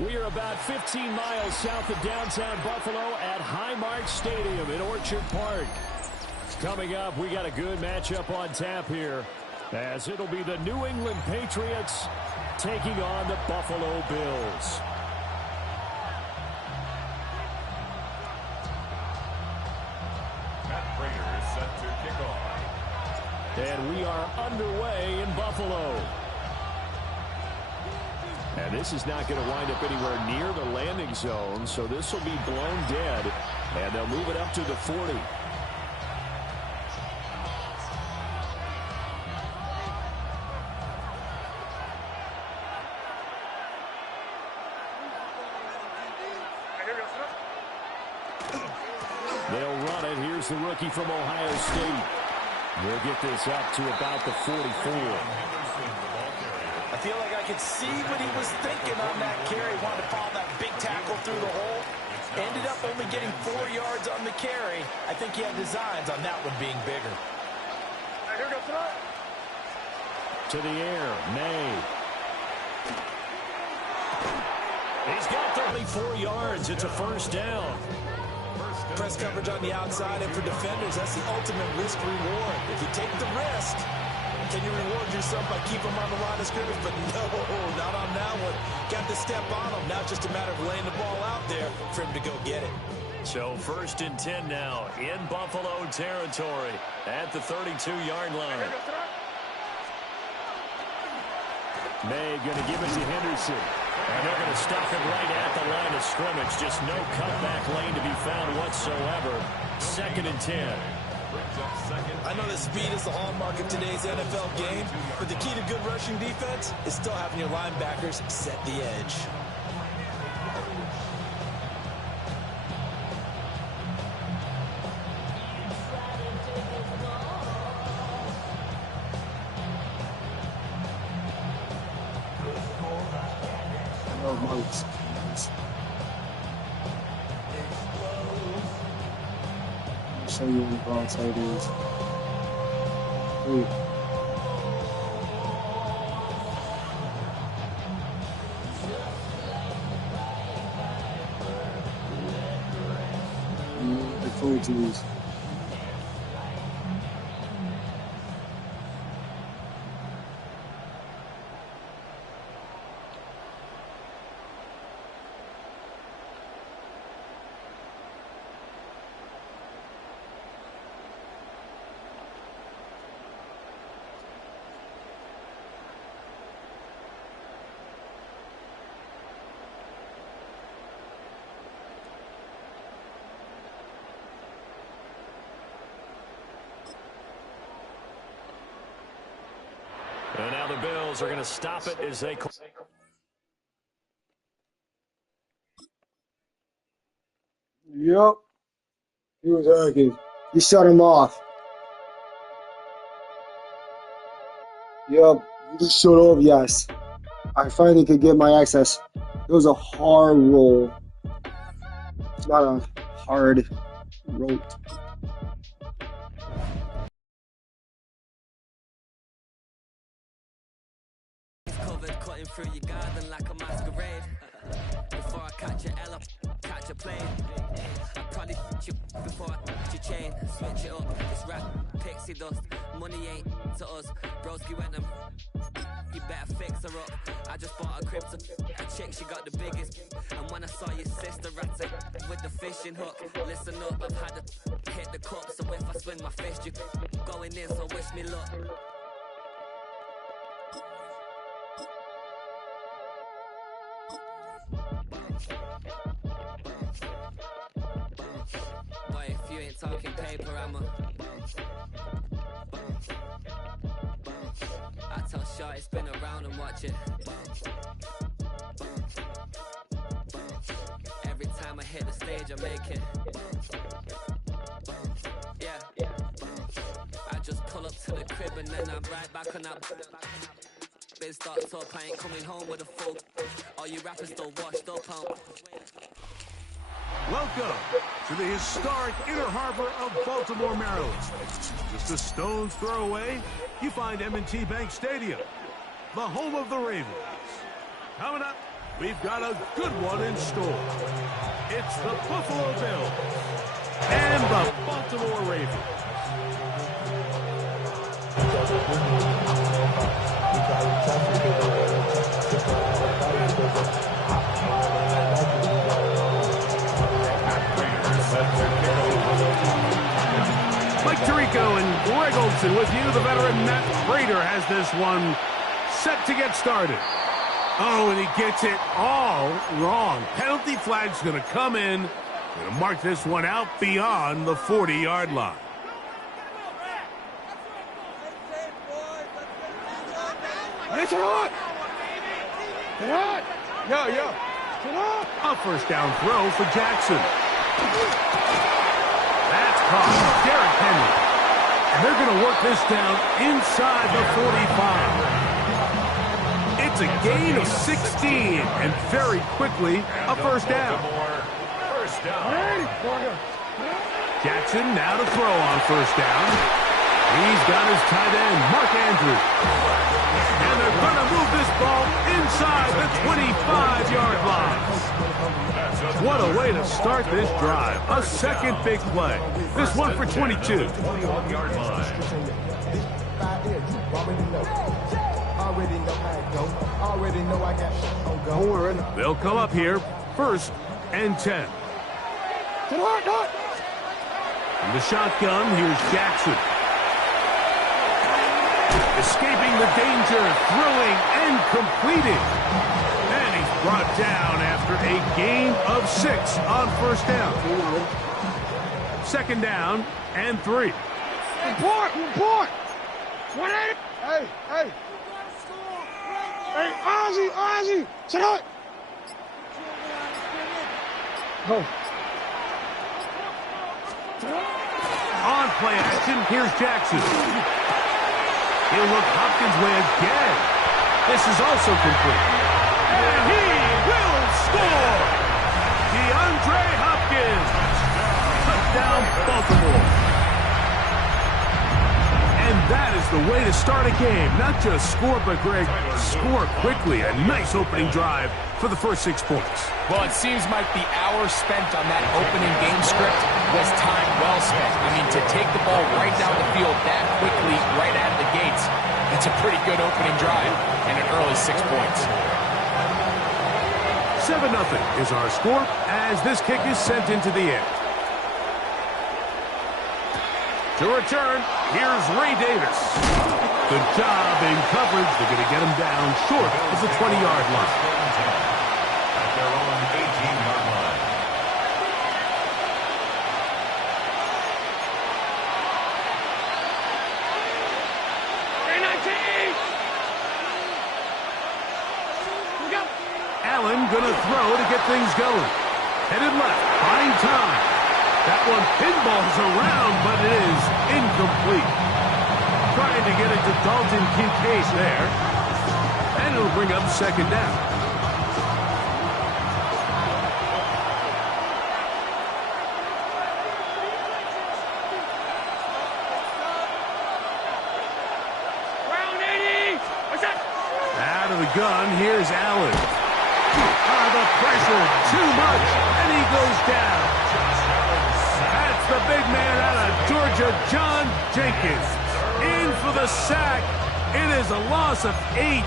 We are about 15 miles south of downtown Buffalo at Highmark Stadium in Orchard Park. Coming up, we got a good matchup on tap here, as it'll be the New England Patriots taking on the Buffalo Bills. Is set to kick off. And we are underway in Buffalo. And this is not going to wind up anywhere near the landing zone, so this will be blown dead, and they'll move it up to the 40. They'll run it. Here's the rookie from Ohio State. We'll get this up to about the 44. I feel like I could see what he was thinking on that carry. Wanted to follow that big tackle through the hole. Ended up only getting 4 yards on the carry. I think he had designs on that one being bigger. Here goes tonight. To the air, May. He's got 34 yards. It's a first down. Press coverage on the outside, and for defenders, that's the ultimate risk-reward. If you take the risk, can you reward yourself by keeping them on the line of scrimmage? But no, not on that one. Got to step on them. Now it's just a matter of laying the ball out there for him to go get it. So 1st and 10 now in Buffalo territory at the 32-yard line. May going to give it to Henderson. And they're going to stop him right at the line of scrimmage. Just no cutback lane to be found whatsoever. 2nd and 10. I know that speed is the hallmark of today's NFL game, but the key to good rushing defense is still having your linebackers set the edge. Show you on the broadside is. The 40s. And now the Bills are going to stop it as they... Yep. He was hurting. You shut him off. Yup, you just showed up, yes. I finally could get my access. It was a hard roll. It's not a hard roll. Covered, cutting through your garden like a masquerade. Before I catch your L up, catch a plane. I probably you before I your chain. Switch it up, it's rap, pixie dust. Money ain't to us. Broski went them. You better fix her up. I just bought a crypto. A chick, she got the biggest. And when I saw your sister at it with the fishing hook, listen up, I've had to hit the cup. So if I swing my fist, you going in, so wish me luck. Boy, if you ain't talking paper, I'm a I tell Shorty spin around and watch it. Every time I hit the stage, I make it. Yeah. I just pull up to the crib and then I'm right back on that. Biz starts up, I ain't coming home with a full. All you rappers still washed up, huh? Welcome to the historic Inner Harbor of Baltimore, Maryland. Just a stone's throw away, you find M&T Bank Stadium, the home of the Ravens. Coming up, we've got a good one in store. It's the Buffalo Bills and the Baltimore Ravens. Mike Tirico and Greg Olson with you. The veteran Matt Prater has this one set to get started. Oh, and he gets it all wrong. Penalty flag's going to come in. Going to mark this one out beyond the 40-yard line. Get it on! Get on! Yo! Get on! A first down throw for Jackson. That's caught. Derrick Henry. And they're going to work this down inside the 45. It's a gain of 16, and very quickly, a first down. Jackson now to throw on first down. He's got his tight end, Mark Andrews. And they're going to move this ball inside the 25-yard line. What a way to start this drive. A second big play. This one for 22. They'll come up here, 1st and 10. From the shotgun, here's Jackson. Escaping the danger, throwing and completing. And he's brought down after a gain of 6 on first down. 2nd down and 3. Report! 28! Hey! Hey, Ozzy! Sit up! Go. On play action, here's Jackson. He'll look Hopkins' way again. This is also complete. And he will score! DeAndre Hopkins! Touchdown, Baltimore. And that is the way to start a game. Not just score, but, Greg, score quickly. A nice opening drive for the first 6 points. Well, it seems like the hour spent on that opening game script was time well spent. I mean, to take the ball right down the field that quickly, right out of the gates, it's a pretty good opening drive and an early 6 points. 7-0 is our score as this kick is sent into the air. To return, here's Ray Davis. Good job in coverage. They're going to get him down short of the 20-yard line. At their own 18-yard line. Allen going to throw to get things going. Headed left, buying time. That one pinballs around, but it is incomplete. trying to get it to Dalton Kincaid there. And it'll bring up second down. Out of the gun, here's Allen. The pressure, too much, and he goes down. That's the big man out of Georgia, John Jenkins. In for the sack. It is a loss of 8,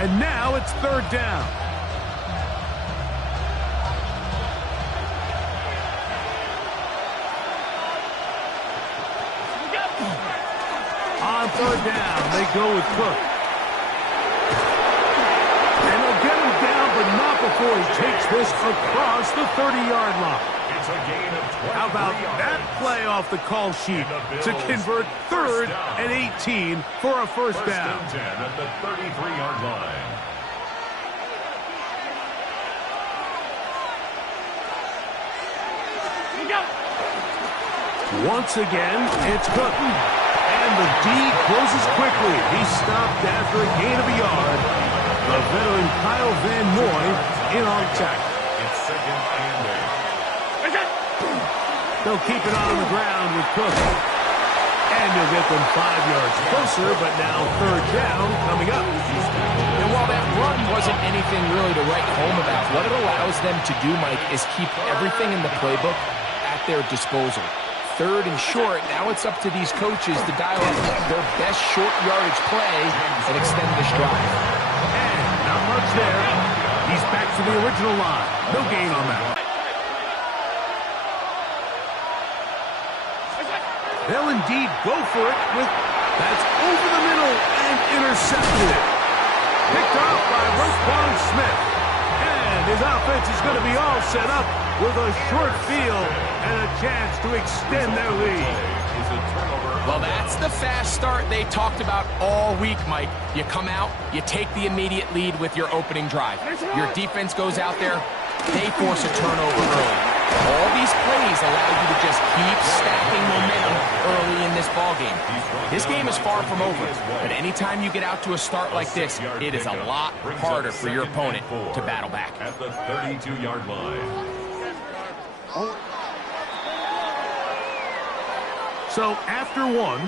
and now it's third down. On third down, they go with Cook. And they'll get him down, but not before he takes this across the 30-yard line. It's a gain of 23 How about that play off the call sheet to convert third and 18 for a first down? First and 10 at the 33-yard line. Once again, it's Cook. And the D closes quickly. He's stopped after a gain of a yard. The veteran Kyle Van Noy in on tackle. It's second and 8. They'll keep it on the ground with Cook. And he'll get them 5 yards closer, but now third down coming up. And while that run wasn't anything really to write home about, what it allows them to do, Mike, is keep everything in the playbook at their disposal. Third and short, now it's up to these coaches to dial up their best short yardage play and extend this drive. And not much there. He's back to the original line. No gain on that. They'll indeed go for it with that's over the middle and intercepted. Picked off by Roquan Smith. And his offense is going to be all set up with a short field and a chance to extend their lead. Well, that's the fast start they talked about all week, Mike. You come out, you take the immediate lead with your opening drive. Your defense goes out there, they force a turnover early. All these plays allow you to just keep stacking momentum early in this ballgame. This game is far from over, but anytime you get out to a start like this, it is a lot harder for your opponent to battle back. At the 32-yard line. So after one,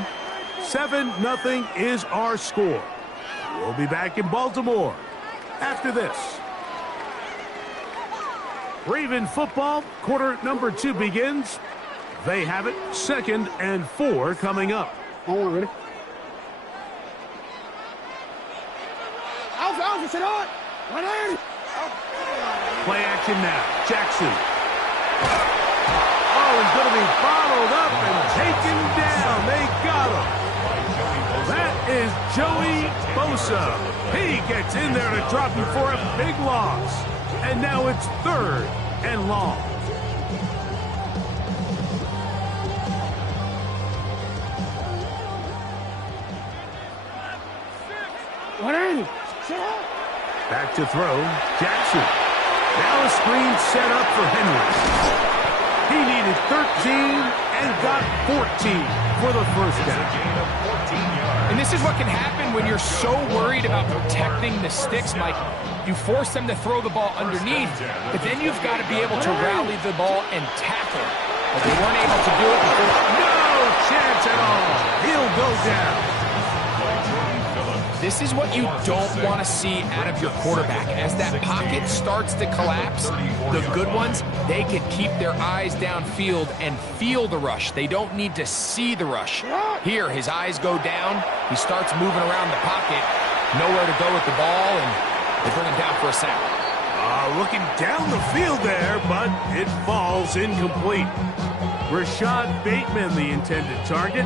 7-0 is our score. We'll be back in Baltimore after this. Raven football, quarter number 2 begins. They have it, 2nd and 4 coming up. On, ready? Alpha, sit on! Ready? Play action now. Jackson. Oh, he's going to be bottled up and taken down. They got him. That is Joey Bosa. He gets in there to drop him for a big loss. And now it's 3rd and long. Back to throw. Jackson. Now a screen set up for Henry. He needed 13 and got 14 for the first down. And this is what can happen when you're so worried about protecting the sticks, Mike. You force them to throw the ball underneath, but then you've got to be able to rally the ball and tackle. But they weren't able to do it before. No chance at all. He'll go down. This is what you don't want to see out of your quarterback. As that pocket starts to collapse, the good ones, they can keep their eyes downfield and feel the rush. They don't need to see the rush. Here, his eyes go down. He starts moving around the pocket. Nowhere to go with the ball, and they bring him down for a sack. Looking down the field there, but it falls incomplete. Rashad Bateman, the intended target.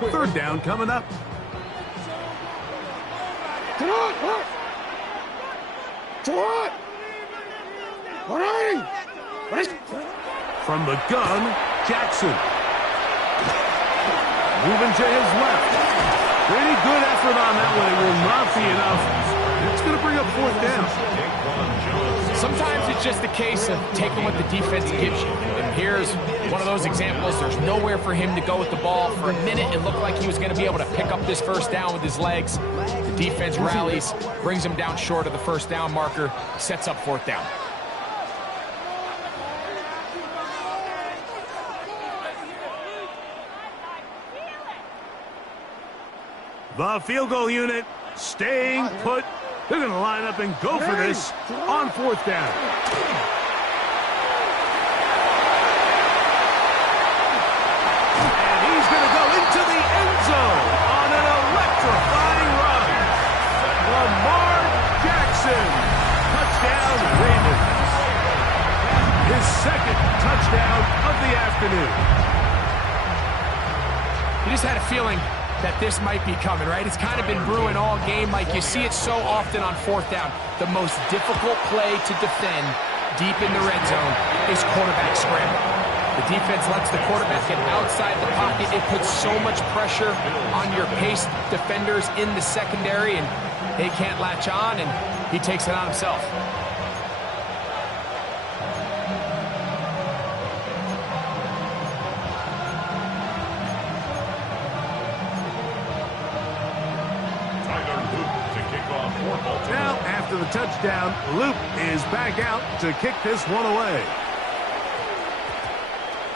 3rd down coming up. From the gun, Jackson. Moving to his left. Pretty good effort on that one. It will not be enough. It's going to bring up 4th down. Sometimes it's just a case of taking what the defense gives you. And here's one of those examples. There's nowhere for him to go with the ball. For a minute, it looked like he was going to be able to pick up this first down with his legs. The defense rallies, brings him down short of the first down marker, sets up fourth down. The field goal unit staying put. They're going to line up and go for this on fourth down. And he's going to go into the end zone on an electrifying run. Lamar Jackson, touchdown Ravens. His second touchdown of the afternoon. You just had a feeling that this might be coming, right? It's kind of been brewing all game, Mike. You see it so often on fourth down. The most difficult play to defend deep in the red zone is quarterback scramble. The defense lets the quarterback get outside the pocket. It puts so much pressure on your paced defenders in the secondary, and they can't latch on, and he takes it on himself. Now, after the touchdown, Luke is back out to kick this one away.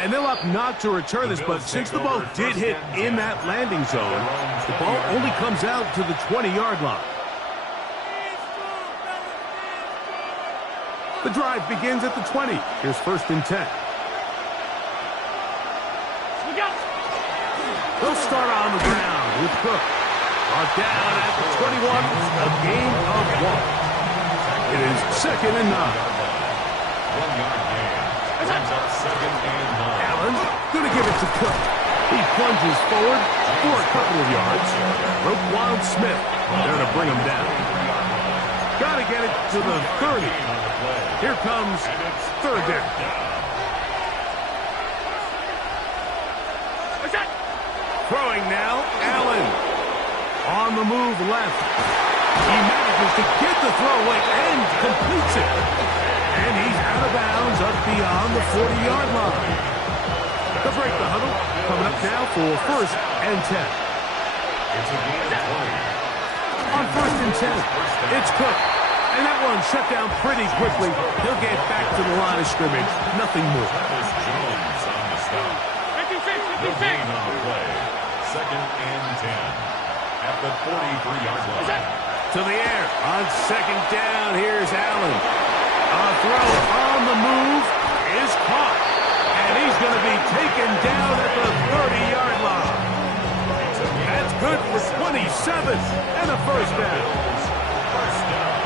And they'll opt not to return this, but since the ball did hit in that landing zone, the ball only comes out to the 20-yard line. The drive begins at the 20. Here's 1st and 10. They'll start on the ground with Cook. Brought down at the 21, a gain of 1. It is 2nd and 9. 1-yard gain. Brings up 2nd and 9. Allen going to give it to Cook. He plunges forward for a couple of yards. Roquan Smith there to bring him down. Got to get it to the 30. Here comes 3rd down. Throwing now, Allen. On the move left. He manages to get the throw away and completes it. And he's out of bounds up beyond the 40-yard line. They'll break the huddle. Coming up now for 1st and 10. It's a gain of 20. On 1st and 10, it's Cook. And that one shut down pretty quickly. He'll get back to the line of scrimmage. Nothing more. That was Jones on the stop. No gain on the play. 2nd and 10. At the 43-yard line. To the air. On 2nd down, here's Allen. A throw on the move is caught. And he's going to be taken down at the 30-yard line. That's good for 27 and a 1st down. First down.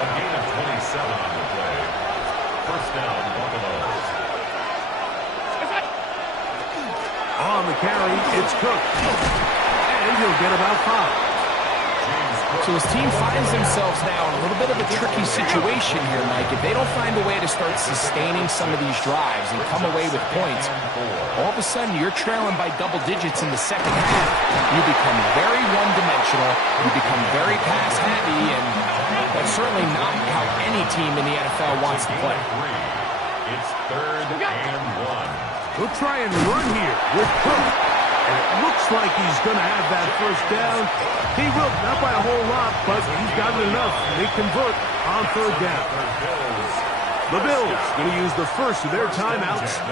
A gain of 27 on the play. 1st down, Buffaloes. On the carry, it's Cook. And he'll get about 5. So his team finds themselves now in a little bit of a tricky situation here, Mike. If they don't find a way to start sustaining some of these drives and come away with points, all of a sudden you're trailing by double digits in the second half. You become very one-dimensional. You become very pass-heavy, and that's certainly not how any team in the NFL wants to play. It's 3rd and 1. We'll try and run here with Cook. And it looks like he's going to have that 1st down. He will, not by a whole lot, but he's got it enough. They convert on 3rd down. The Bills going to use the first of their timeouts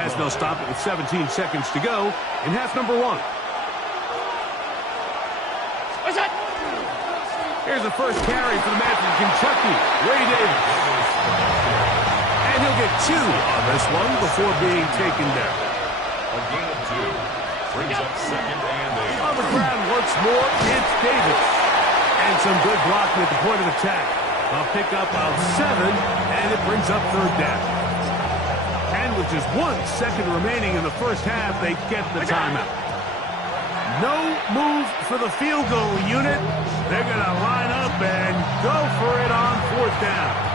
as they'll stop it with 17 seconds to go in half number 1. Here's the first carry for the man from Kentucky, Ray Davis. And he'll get 2 on this one before being taken down. A gain of 2. Brings up 2nd and 8. On the ground once more, it's Davis. And some good blocking at the point of attack. A pickup of 7, and it brings up 3rd down. And with just 1 second remaining in the first half, they get the timeout. No move for the field goal unit. They're going to line up and go for it on 4th down.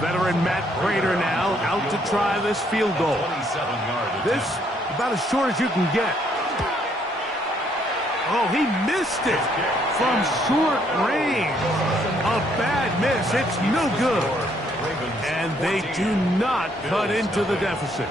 veteran Matt Prater now out to try this field goal. 27-yard This about as short as you can get. Oh, he missed it from short range. A bad miss. It's no good. And they do not cut into the deficit.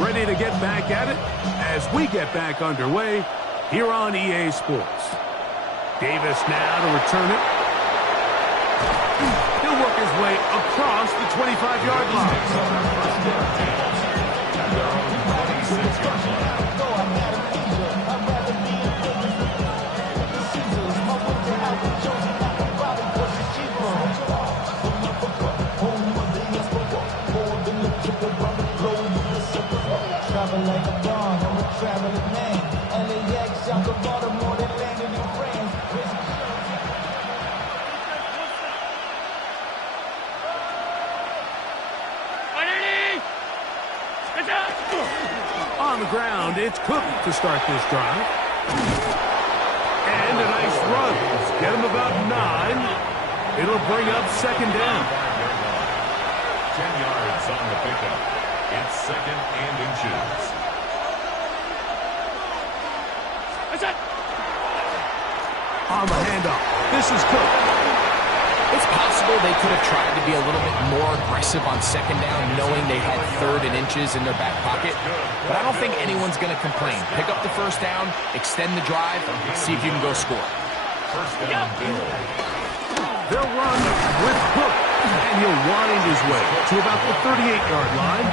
Ready to get back at it as we get back underway here on EA Sports. Davis now to return it. He'll work his way across the 25-yard line. Like a dawn, I'm a traveling man. LAX, young of Baltimore, they landed in France. On the ground, it's Cook to start this drive. And a nice run. Get him about 9. It'll bring up second down. 10 yards on the pickup. It's second and inches. On the handoff, this is Cook. It's possible they could have tried to be a little bit more aggressive on second down, knowing they had 3rd and inches in their back pocket. But I don't think anyone's going to complain. Pick up the first down, extend the drive, see if you can go score. First down, Bill. They'll run with Cook, and he'll wind his way to about the 38-yard line.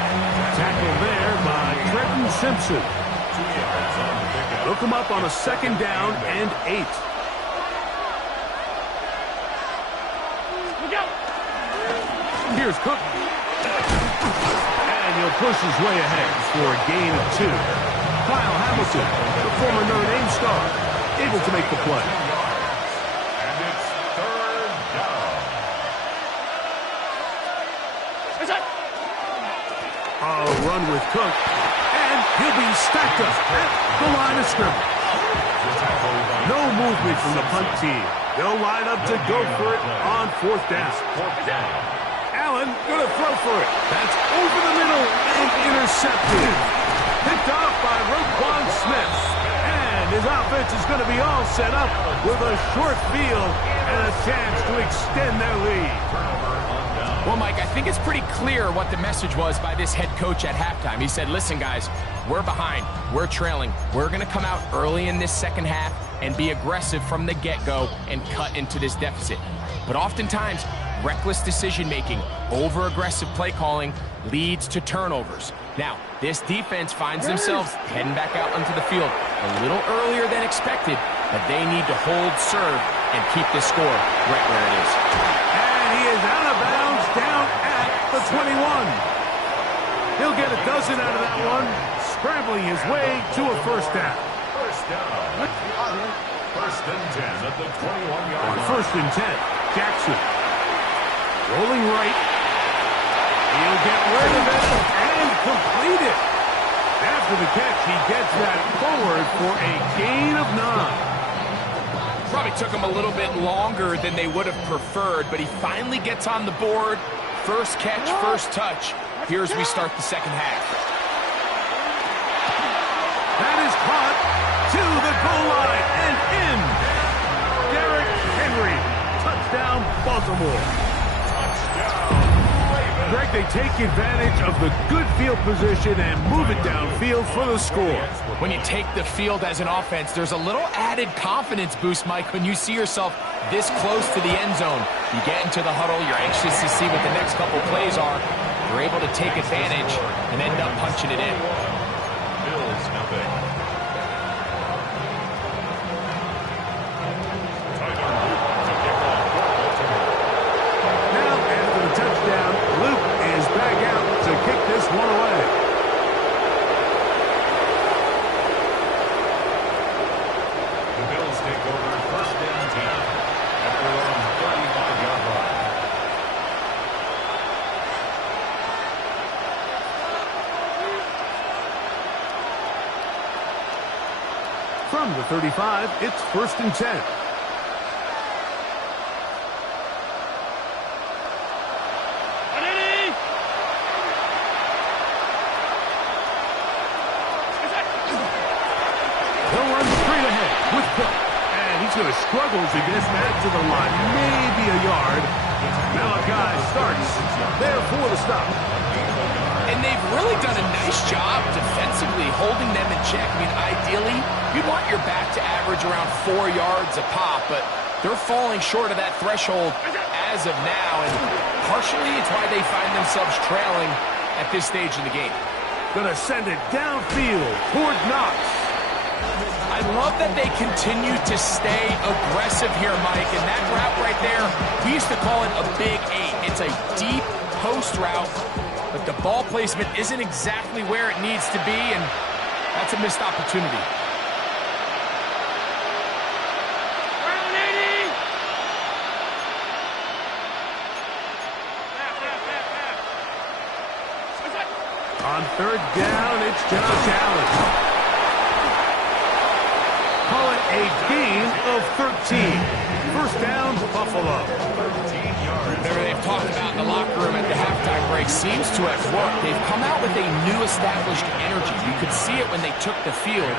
Tackle there by Trenton Simpson. 2 yards on the pickup. Look him up on a second down and 8. Here's Cook. And he'll push his way ahead for a gain of 2. Kyle Hamilton, the former Notre Dame star, able to make the play. And it's 3rd down. A run with Cook. And he'll be stacked up at the line of scrimmage. No movement from the punt team. They'll line up to go for it on 4th down. Allen going to throw for it. That's over the middle and intercepted. Picked off by Roquan Smith. And his offense is going to be all set up with a short field and a chance to extend their lead. Well, Mike, I think it's pretty clear what the message was by this head coach at halftime. He said, listen, guys, we're behind. We're trailing. We're going to come out early in this second half and be aggressive from the get-go and cut into this deficit. But oftentimes, reckless decision-making, over-aggressive play calling leads to turnovers. Now, this defense finds themselves heading back out onto the field a little earlier than expected, but they need to hold serve and keep this score right where it is. And he is out of bounds down at the 21. He'll get a dozen out of that one, scrambling his way to a first down. First down. First and 10 at the 21-yard On line. first and 10, Jackson. Rolling right. He'll get rid of it and complete it. After the catch, he gets that forward for a gain of 9. Probably took him a little bit longer than they would have preferred, but he finally gets on the board. First catch, first touch. Here as we start the second half. That is caught to the goal line and in. Derrick Henry. Touchdown, Baltimore. Greg, they take advantage of the good field position and move it downfield for the score. When you take the field as an offense, there's a little added confidence boost, Mike, when you see yourself this close to the end zone. You get into the huddle, you're anxious to see what the next couple plays are. You're able to take advantage and end up punching it in. Bills nothing. Now, after the touchdown, Luke is back out to kick this one away. From the 35, it's 1st and 10. They'll run straight ahead with Cook. And he's going to struggle as he gets back to the line. Maybe a yard. Malachi starts there for the stop. And they've really done a nice job defensively holding them in check. I mean, ideally, you'd want your back to average around 4 yards a pop, but they're falling short of that threshold as of now, and partially it's why they find themselves trailing at this stage in the game. Gonna send it downfield toward Knox. I love that they continue to stay aggressive here, Mike, and that route right there, we used to call it a big 8. It's a deep post route, but the ball placement isn't exactly where it needs to be, and that's a missed opportunity. On 3rd down, it's Josh Allen. Call it a gain of 13. 1st down, Buffalo. Whatever they've talked about in the locker room at the halftime break seems to have worked. They've come out with a new established energy. You could see it when they took the field.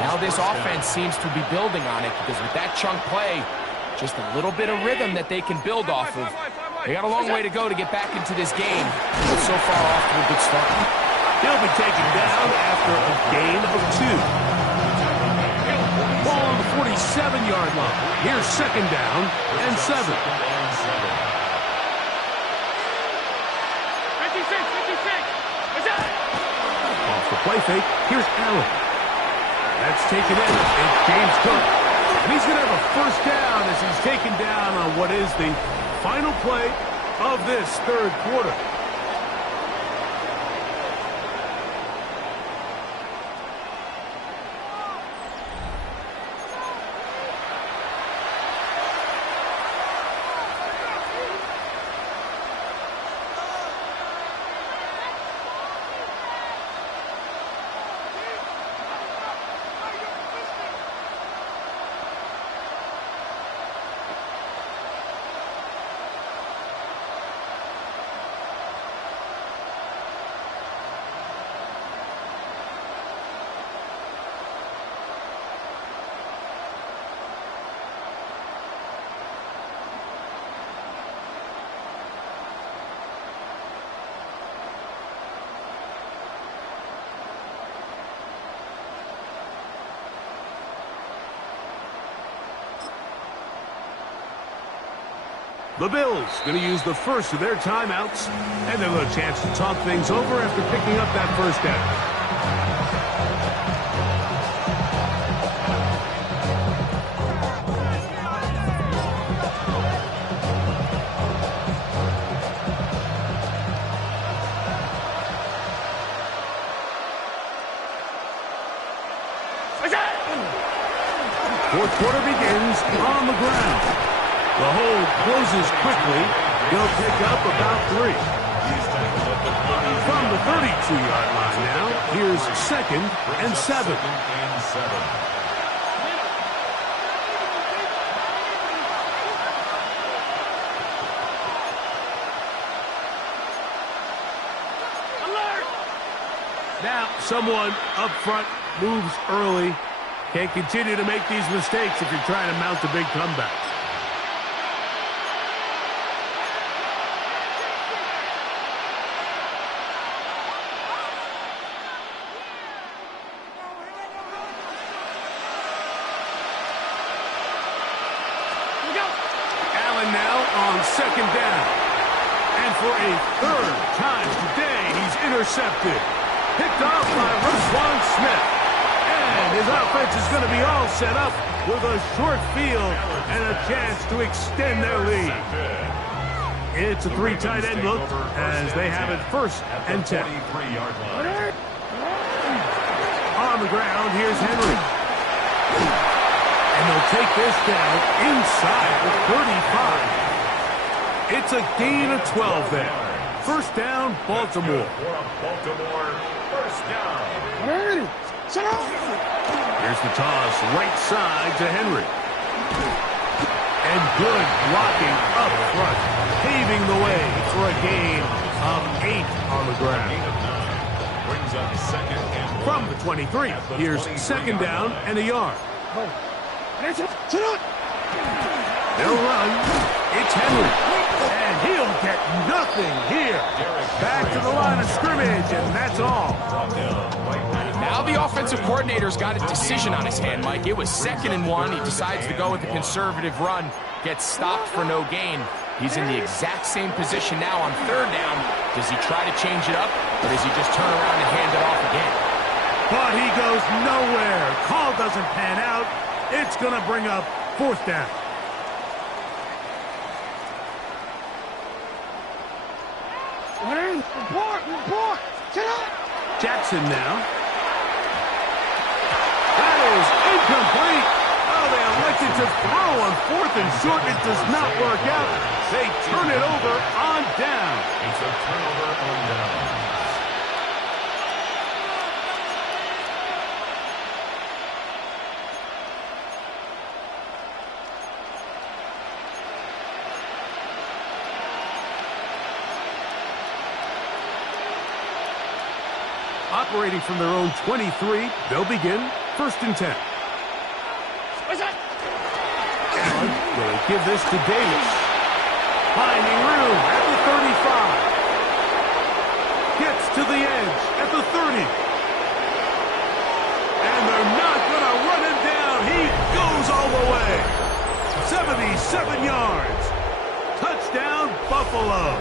Now this offense seems to be building on it because with that chunk play, just a little bit of rhythm that they can build off of. They got a long way to go to get back into this game, but so far off to a good start. He'll be taken down after a gain of 2. Ball on the 47-yard line. Here's 2nd down and 7. Off the play fake, here's Allen. That's taken in. It's James Cook. And he's going to have a 1st down as he's taken down on what is the final play of this 3rd quarter. The Bills going to use the first of their timeouts, and they'll have a chance to talk things over after picking up that 1st down. Fourth quarter begins on the ground. The hold closes quickly. They'll pick up about 3. From the 32-yard line now, here's 2nd and 7. Now, someone up front moves early. Can't continue to make these mistakes if you're trying to mount a big comeback. On 2nd down. And for a 3rd time today, he's intercepted. Picked off by Roquan Smith. And his offense is going to be all set up with a short field and a chance to extend their lead. It's a 3 tight end look as they have it 1st and 10. On the ground, here's Henry. And they'll take this down inside the 35. It's a gain of 12 there. 1st down, Baltimore. Baltimore, 1st down. Shut up! Here's Here's the toss right side to Henry. And good blocking up front, paving the way for a gain of 8 on the ground. Brings up second and From the 23, here's second down and a yard. They'll run. It's Henry. And he'll get nothing here. Back to the line of scrimmage, and that's all. Now the offensive coordinator's got a decision on his hand, Mike. It was 2nd and 1. He decides to go with the conservative run. Gets stopped for no gain. He's in the exact same position now on 3rd down. Does he try to change it up, or does he just turn around and hand it off again? But he goes nowhere. Call doesn't pan out. It's going to bring up 4th down. Report! Get up! Jackson now. That is incomplete. Oh, they elected to throw on 4th and short. It does not work out. They turn it over on down. It's a turnover on down. Operating from their own 23, they'll begin 1st and 10. Allen will give this to Davis. Finding room at the 35. Gets to the edge at the 30. And they're not going to run him down. He goes all the way. 77 yards. Touchdown, Buffalo.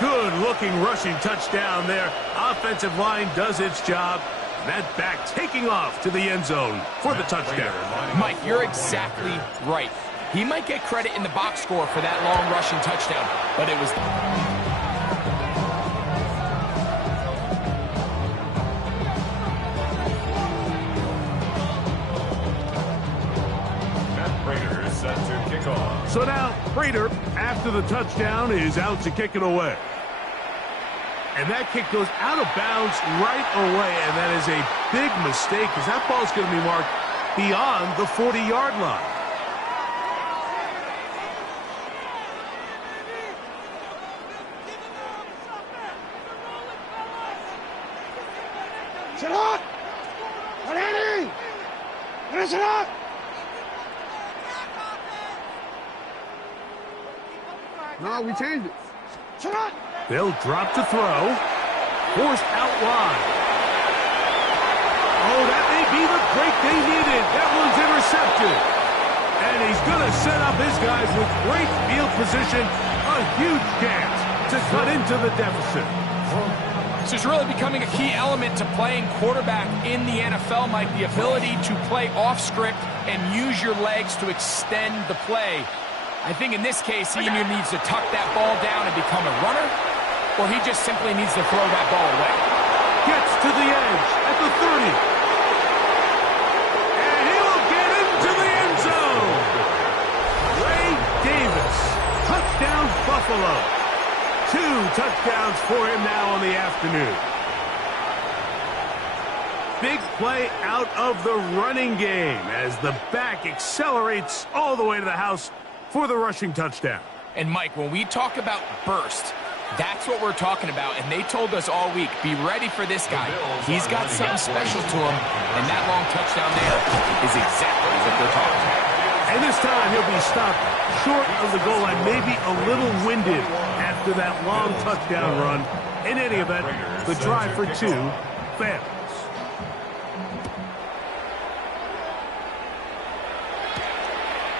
Good-looking rushing touchdown there. Offensive line does its job. That back taking off to the end zone for the touchdown. Mike, you're exactly right. He might get credit in the box score for that long rushing touchdown, but it was... Prater is set to kick off. So now, Prater, after the touchdown, is out to kick it away. And that kick goes out of bounds right away, and that is a big mistake because that ball's going to be marked beyond the 40-yard line. Sit up! Ready! Sit up! No, we changed it. Sit up! They'll drop to throw. Forced out wide. Oh, that may be the break they needed. That one's intercepted. And he's going to set up his guys with great field position. A huge chance to cut into the deficit. This is really becoming a key element to playing quarterback in the NFL, Mike. The ability to play off script and use your legs to extend the play. I think in this case, he either needs to tuck that ball down and become a runner, or he just simply needs to throw that ball away. Gets to the edge at the 30. And he will get into the end zone. Ray Davis. Touchdown, Buffalo. 2 touchdowns for him now on the afternoon. Big play out of the running game as the back accelerates all the way to the house for the rushing touchdown. And Mike, when we talk about burst, that's what we're talking about, and they told us all week, be ready for this guy. He's got something special to him, and that long touchdown there is exactly what they're talking about. And this time he'll be stopped short of the goal line, maybe a little winded after that long touchdown run. In any event, the drive for 2 fails.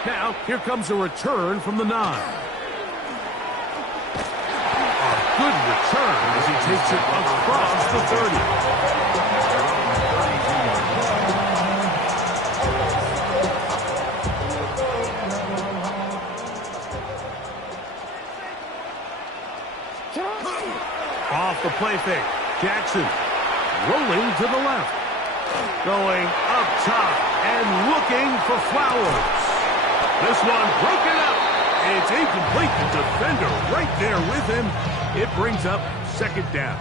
Now, here comes a return from the 9. A good return as he takes it across the 30. Off the play fake. Jackson rolling to the left. Going up top and looking for Flowers. This one broken up. It's incomplete. The defender right there with him. It brings up 2nd down.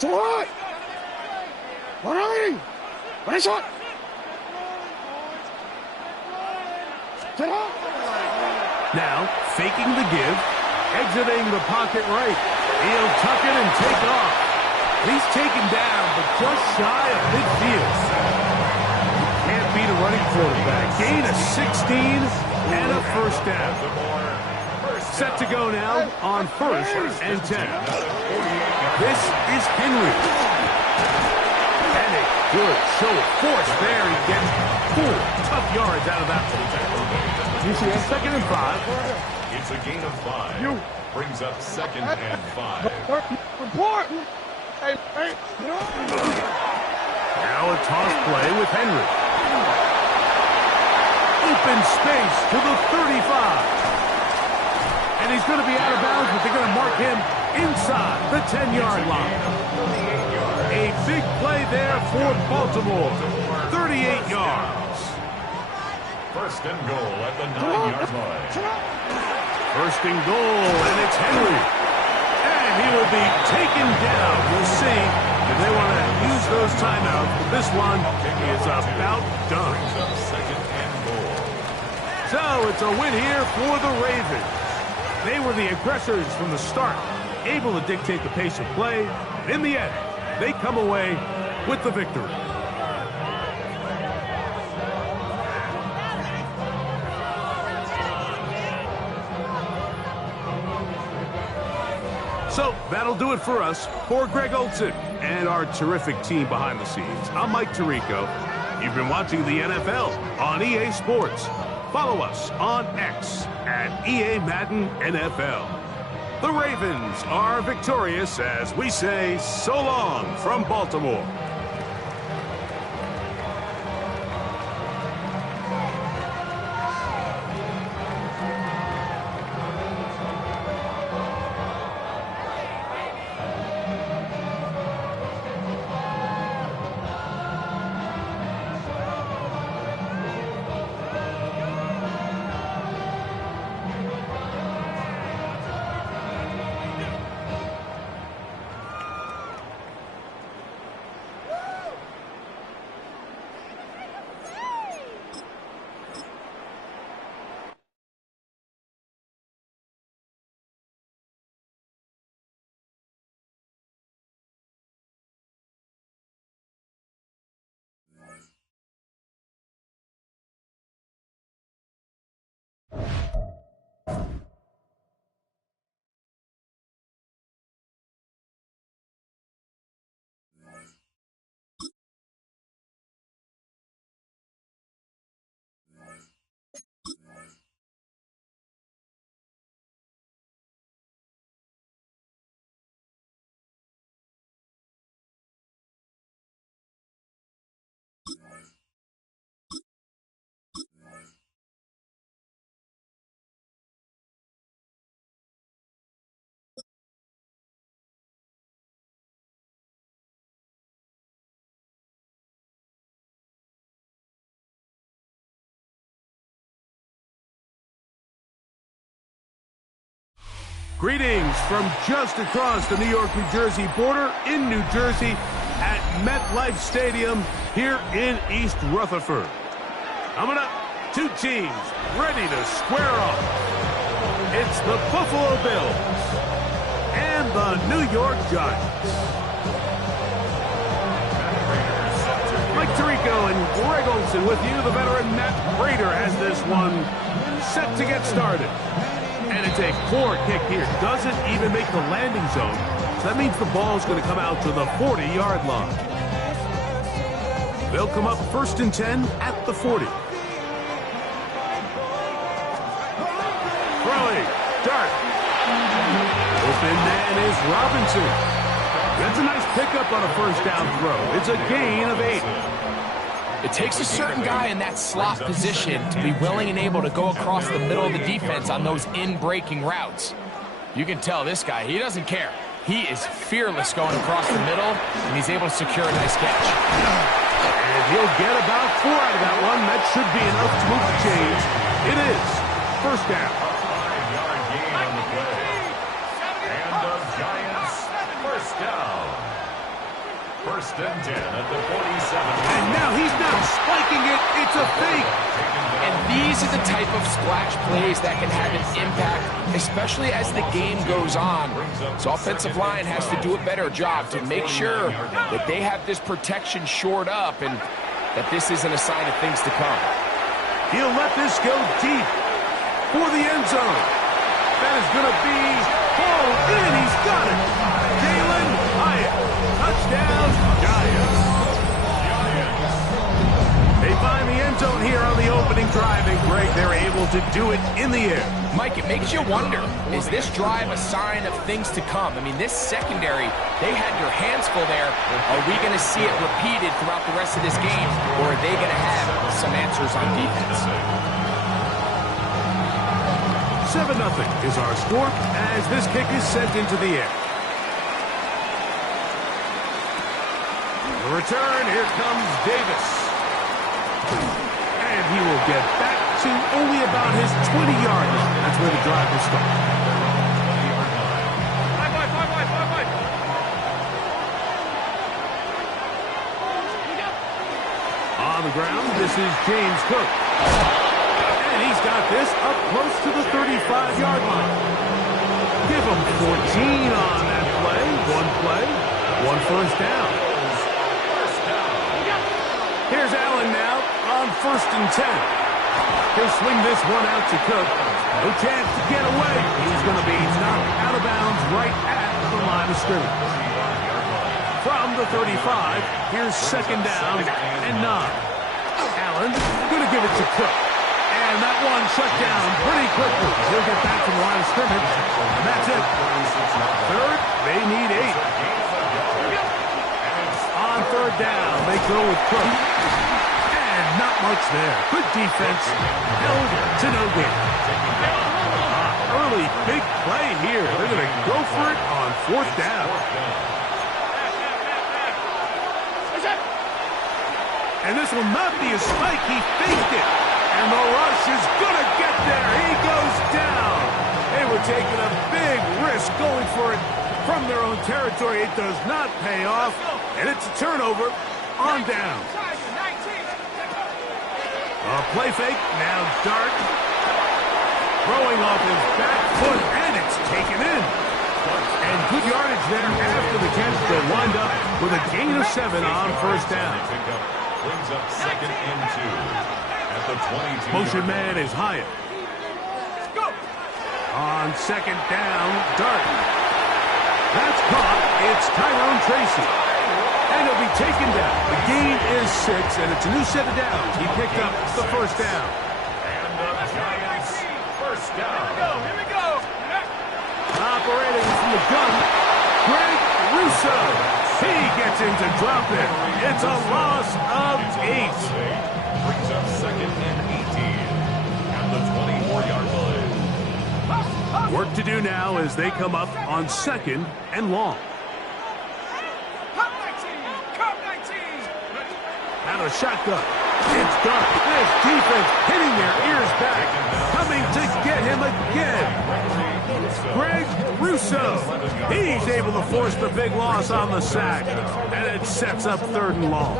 Shot! 180! Ready, shot! Now, faking the give, exiting the pocket right. He'll tuck it and take off. He's taken down, but just shy of midfield. Can't beat a running quarterback. Gain of 16 and a first down. Set to go now on 1st and 10. This is Henry. And a good show of force there. He gets 4 tough yards out of that one. You see, 2nd and 5. It's a gain of 5. Brings up 2nd and 5. Report! Hey. Now a toss play with Henry. Open space to the 35. And he's going to be out of bounds, but they're going to mark him inside the 10-yard line. A big play there for Baltimore. 38 yards. 1st and goal at the 9-yard line. 1st and goal, and it's Henry. And he will be taken down. We'll see if they want to use those timeouts. But this one is about done. 2nd and goal. So it's a win here for the Ravens. They were the aggressors from the start, able to dictate the pace of play. In the end, they come away with the victory. So that'll do it for us. For Greg Olson and our terrific team behind the scenes, I'm Mike Tirico. You've been watching the NFL on EA Sports. Follow us on X at EA Madden NFL. The Ravens are victorious as we say so long from Baltimore. Greetings from just across the New York-New Jersey border in New Jersey at MetLife Stadium here in East Rutherford. Coming up, 2 teams ready to square off. It's the Buffalo Bills and the New York Giants. Mike Tirico and Greg Olson with you. The veteran Matt Prater has this one set to get started. And it's a poor kick here. Doesn't even make the landing zone. So that means the ball's going to come out to the 40-yard line. They'll come up 1st and 10 at the 40. Throwing. Dart. Open man is Robinson. That's a nice pickup on a 1st down throw. It's a gain of 8. It takes a certain guy in that slot position to be willing and able to go across the middle of the defense on those in-breaking routes. You can tell this guy, he doesn't care. He is fearless going across the middle, and he's able to secure a nice catch. And he'll get about 4 out of that one. That should be enough to move the chains. It is 1st down. 5-yard gain on the play. And the Giants, 1st down. and 10 at the 47. And now he's not spiking it. It's a fake. And these are the type of splash plays that can have an impact, especially as the game goes on. So offensive line has to do a better job to make sure that they have this protection shored up and that this isn't a sign of things to come. He'll let this go deep for the end zone. That is going to be hauled in. He's got it. Jalen Hyatt. Touchdown, Giants. They find the end zone here on the opening drive, and Greg, they're able to do it in the air. Mike, it makes you wonder, is this drive a sign of things to come? I mean, this secondary, they had their hands full there. Are we going to see it repeated throughout the rest of this game, or are they going to have some answers on defense? 7-0 is our score as this kick is sent into the air. The return, here comes Davis. And he will get back to only about his 20-yard line. That's where the drive will start. On the ground, this is James Cook. And he's got this up close to the 35-yard line. Give him 14 on that play. One first down. Here's Allen now on 1st and 10. He'll swing this one out to Cook. No chance to get away. He's going to be knocked out of bounds right at the line of scrimmage. From the 35, here's 2nd down and 9. Allen going to give it to Cook. And that one shut down pretty quickly. He'll get back to the line of scrimmage. And that's it. 3rd, they need 8. On 3rd down, they go with Cook. And not much there. Good defense. Held to no gain. Early big play here. They're going to go for it on 4th down. And this will not be a spike. He faked it. And the rush is going to get there. He goes down. They were taking a big risk going for it from their own territory. It does not pay off. And it's a turnover on down. A play fake. Now Dart. Throwing off his back foot. And it's taken in. And good yardage there after the catch. They'll wind up with a gain of 7 on 1st down. Brings up 2nd and 2 at the 22. Motion man is Hyatt. On 2nd down, Dart. That's caught. It's Tyrone Tracy. And he'll be taken down. The gain is 6, and it's a new set of downs. He picked up the 1st down. And the Giants' 1st down. Here we go. Operating from the gun, Greg Russo. He gets in to drop it. It's a loss of 8. Brings up 2nd and 18 at the 24-yard line. Work to do now as they come up on 2nd and long. Out of shotgun. It's Dart. This defense hitting their ears back. Coming to get him again. Greg Russo. He's able to force the big loss on the sack. And it sets up 3rd and long.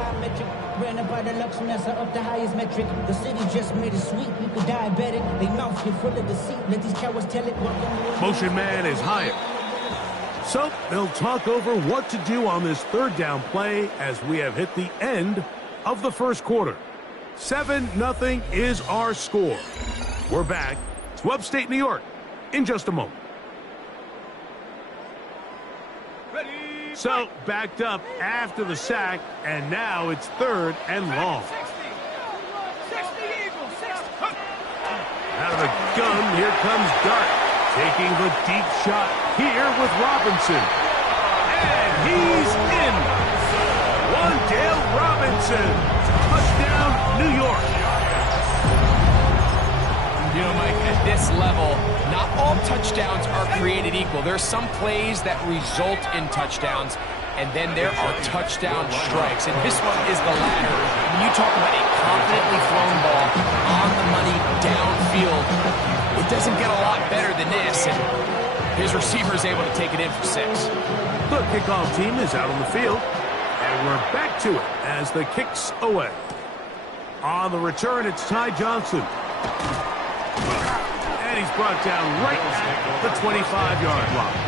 Granted by the luxuriness of the highest metric. The city just made it sweet. People diabetic. They mouth get full of deceit. Let these cowards tell it. Motion man is Hyatt. So they'll talk over what to do on this 3rd down play as we have hit the end of the 1st quarter. 7-0 is our score. We're back to upstate New York in just a moment. So backed up after the sack, and now it's 3rd and long. Out of the gun, here comes Dart. Taking the deep shot here with Robinson. And he's in. Wandale Robinson. Touchdown, New York. You know, Mike, at this level, not all touchdowns are created equal. There's some plays that result in touchdowns, and then there are touchdown strikes. And this one is the latter. When you talk about a confidently thrown ball on the money downfield, it doesn't get a lot better than this. And his receiver is able to take it in for 6. The kickoff team is out on the field. And we're back to it as the kick's away. On the return, it's Ty Johnson. And he's brought down right at the 25-yard line.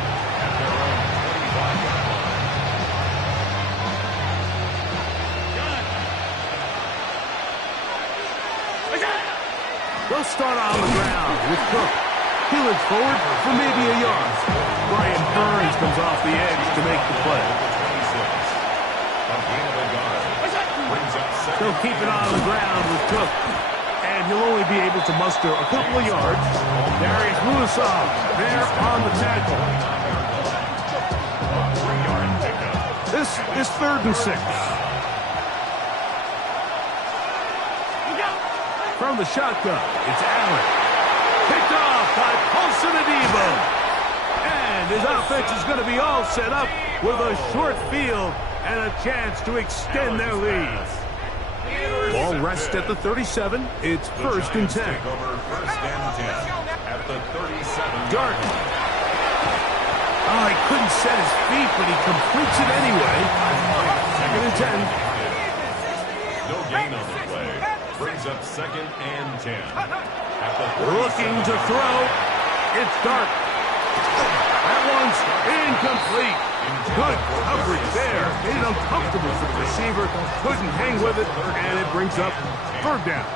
They'll start on the ground with Cook. He'll look forward for maybe a yard. Brian Burns comes off the edge to make the play. They'll keep it on the ground with Cook. And he'll only be able to muster a couple of yards. Darius Lewisov there on the tackle. This is 3rd and 6. From the shotgun, it's Allen. Picked off by Paulson Adebo. And his offense is going to be all set up with a short field and a chance to extend their lead. Ball rests at the 37. It's 1st and 10. At the 37. Darton. Oh, he couldn't set his feet, but he completes it anyway. 2nd and 10. No gain on the play. Brings up 2nd and 10. At the Looking to throw. It's Dark. That one's incomplete. Good coverage there. Made it uncomfortable for the receiver. Couldn't hang with it, and it brings up 3rd down.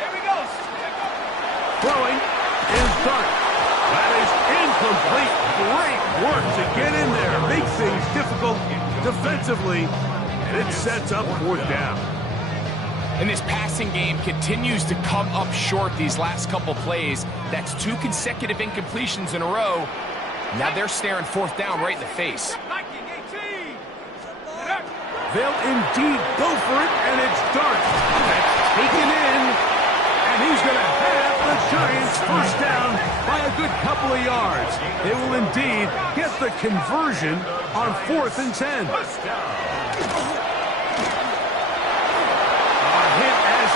Here we go. Throwing is Dark. That is incomplete. Great work to get in there. Makes things difficult defensively, and it sets up 4th down. And this passing game continues to come up short these last couple plays. That's 2 consecutive incompletions in a row. Now they're staring 4th down right in the face. They'll indeed go for it, and it's Dark. That's taken in, and he's going to have the Giants 1st down by a good couple of yards. They will indeed get the conversion on 4th and 10.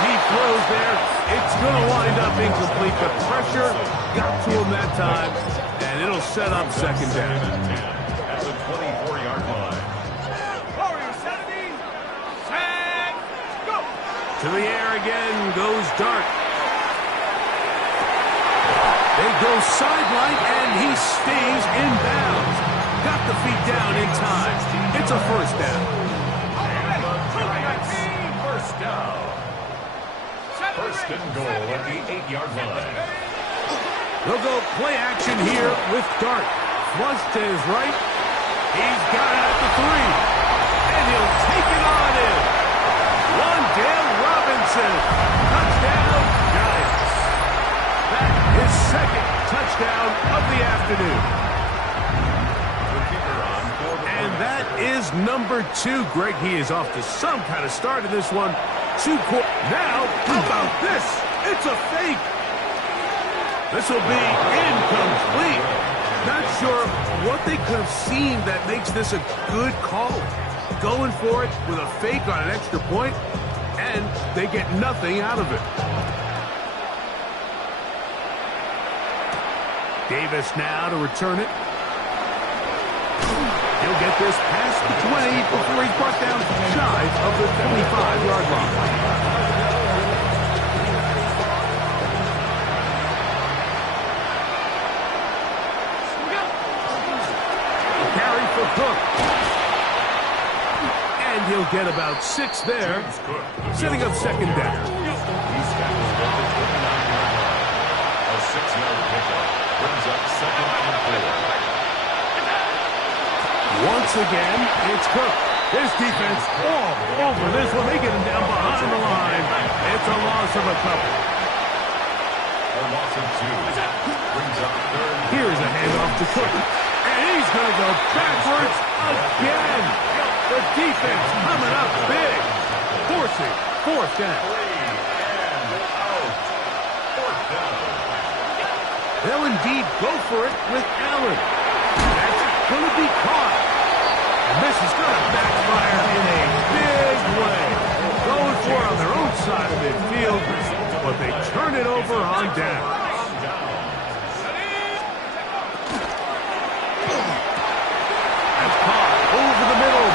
He throws there. It's going to wind up incomplete. The pressure got to him that time, and it'll set up 2nd down. At the 24-yard line. To the air again goes Dark. They go sideline, and he stays in bounds. Got the feet down in time. It's a 1st down. 1st down. 1st and goal at the 8-yard line. They'll go play action here with Dark. Flush to his right. He's got it at the 3. And he'll take it on in. Wandale Robinson. Touchdown, Giants. That is 2nd touchdown of the afternoon. And that is number 2. Greg, he is off to some kind of start in this one. Now, how about this? It's a fake. This will be incomplete. Not sure what they could have seen that makes this a good call. Going for it with a fake on an extra point, and they get nothing out of it. Davis now to return it. He'll get this past the 20 before he's brought down shy of the 25-yard line. Carry for Cook. And he'll get about 6 there, setting up 2nd down. He's tackled at the 29-yard line. A 6-yard pickup brings up 2nd and 4. Once again, it's Cook. His defense all over this one. They get him down behind the line. It's a loss of a couple. A loss of 2. Brings up 3rd. Here's a handoff to Cook. And he's going to go backwards again. The defense coming up big. Forcing 4th down. 3 and out. 4th down. They'll indeed go for it with Allen. That's going to be caught. And this is going to backfire in a big way. Going for it on their own side of midfield, but they turn it over on down. That's caught over the middle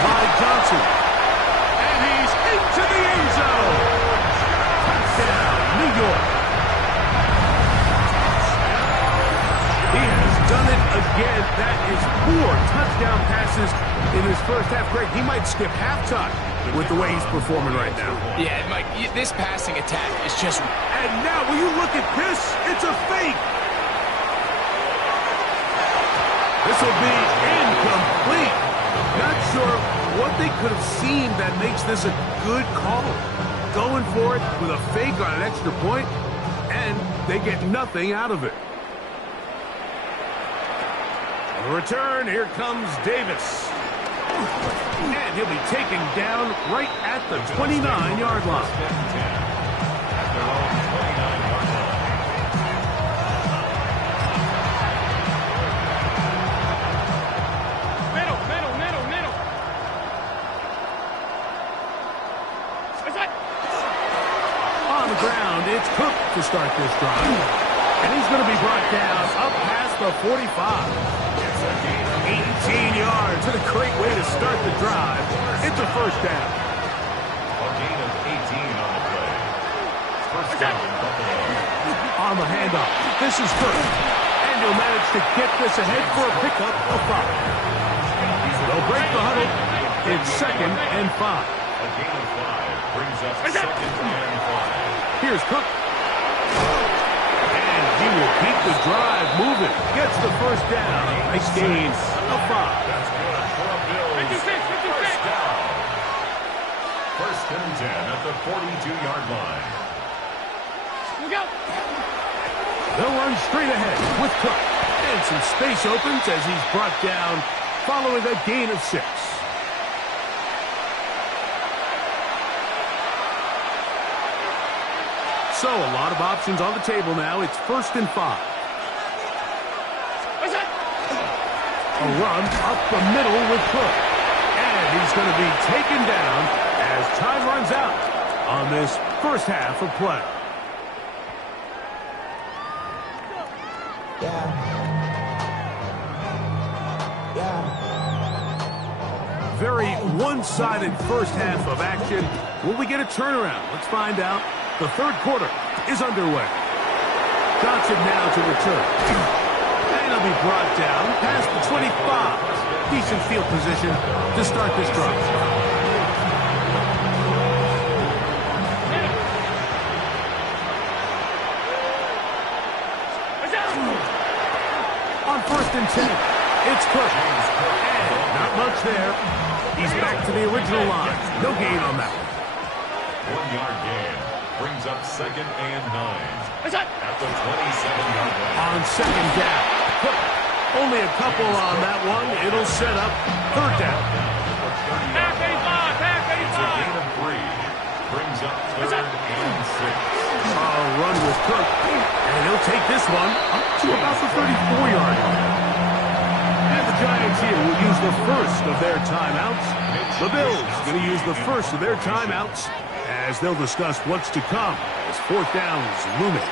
again, that is 4 touchdown passes in his first half. Greg, he might skip halftime with the way he's performing right now. Yeah, Mike, this passing attack is just... And now, will you look at this? It's a fake. This will be incomplete. Not sure what they could have seen that makes this a good call. Going for it with a fake on an extra point, and they get nothing out of it. On the return, here comes Davis. And he'll be taken down right at the 29-yard line. On the ground, it's Cook to start this drive. And he's going to be brought down up past the 45. 18 yards, and a great way to start the drive. It's a first down. A gain of 18 on the play. First down in Buffalo. On the handoff, this is Cook. And he'll manage to get this ahead for a pickup of 5. They'll break the huddle. It's 2nd and 5. A gain of 5 brings up 2nd and 5. Here's Cook. And he will keep the drive moving. Gets the first down. Nice gain of 5. That's good for a Bills. First down. First and 10 at the 42-yard line. They'll run straight ahead with Cook. And some space opens as he's brought down following a gain of 6. So a lot of options on the table now. It's 1st and 5. A run up the middle with Cook. And he's going to be taken down as time runs out on this first half of play. Very one-sided first half of action. Will we get a turnaround? Let's find out. The third quarter is underway. Johnson now to return. And he'll be brought down past the 25. Decent field position to start this drive. On 1st and 10, it's Cook. And not much there. He's back to the original line. No gain on that one. 1-yard gain brings up 2nd and 9. At the 27-yard line. On 2nd down, Cook. Only a couple on that one. It'll set up 3rd down. It's a gain of 3. Brings up 3rd and 6. A run with Cook. And he'll take this one up to about the 34-yard line. And the Giants here will use the first of their timeouts. The Bills going to use the first of their timeouts as they'll discuss what's to come as 4th down is looming.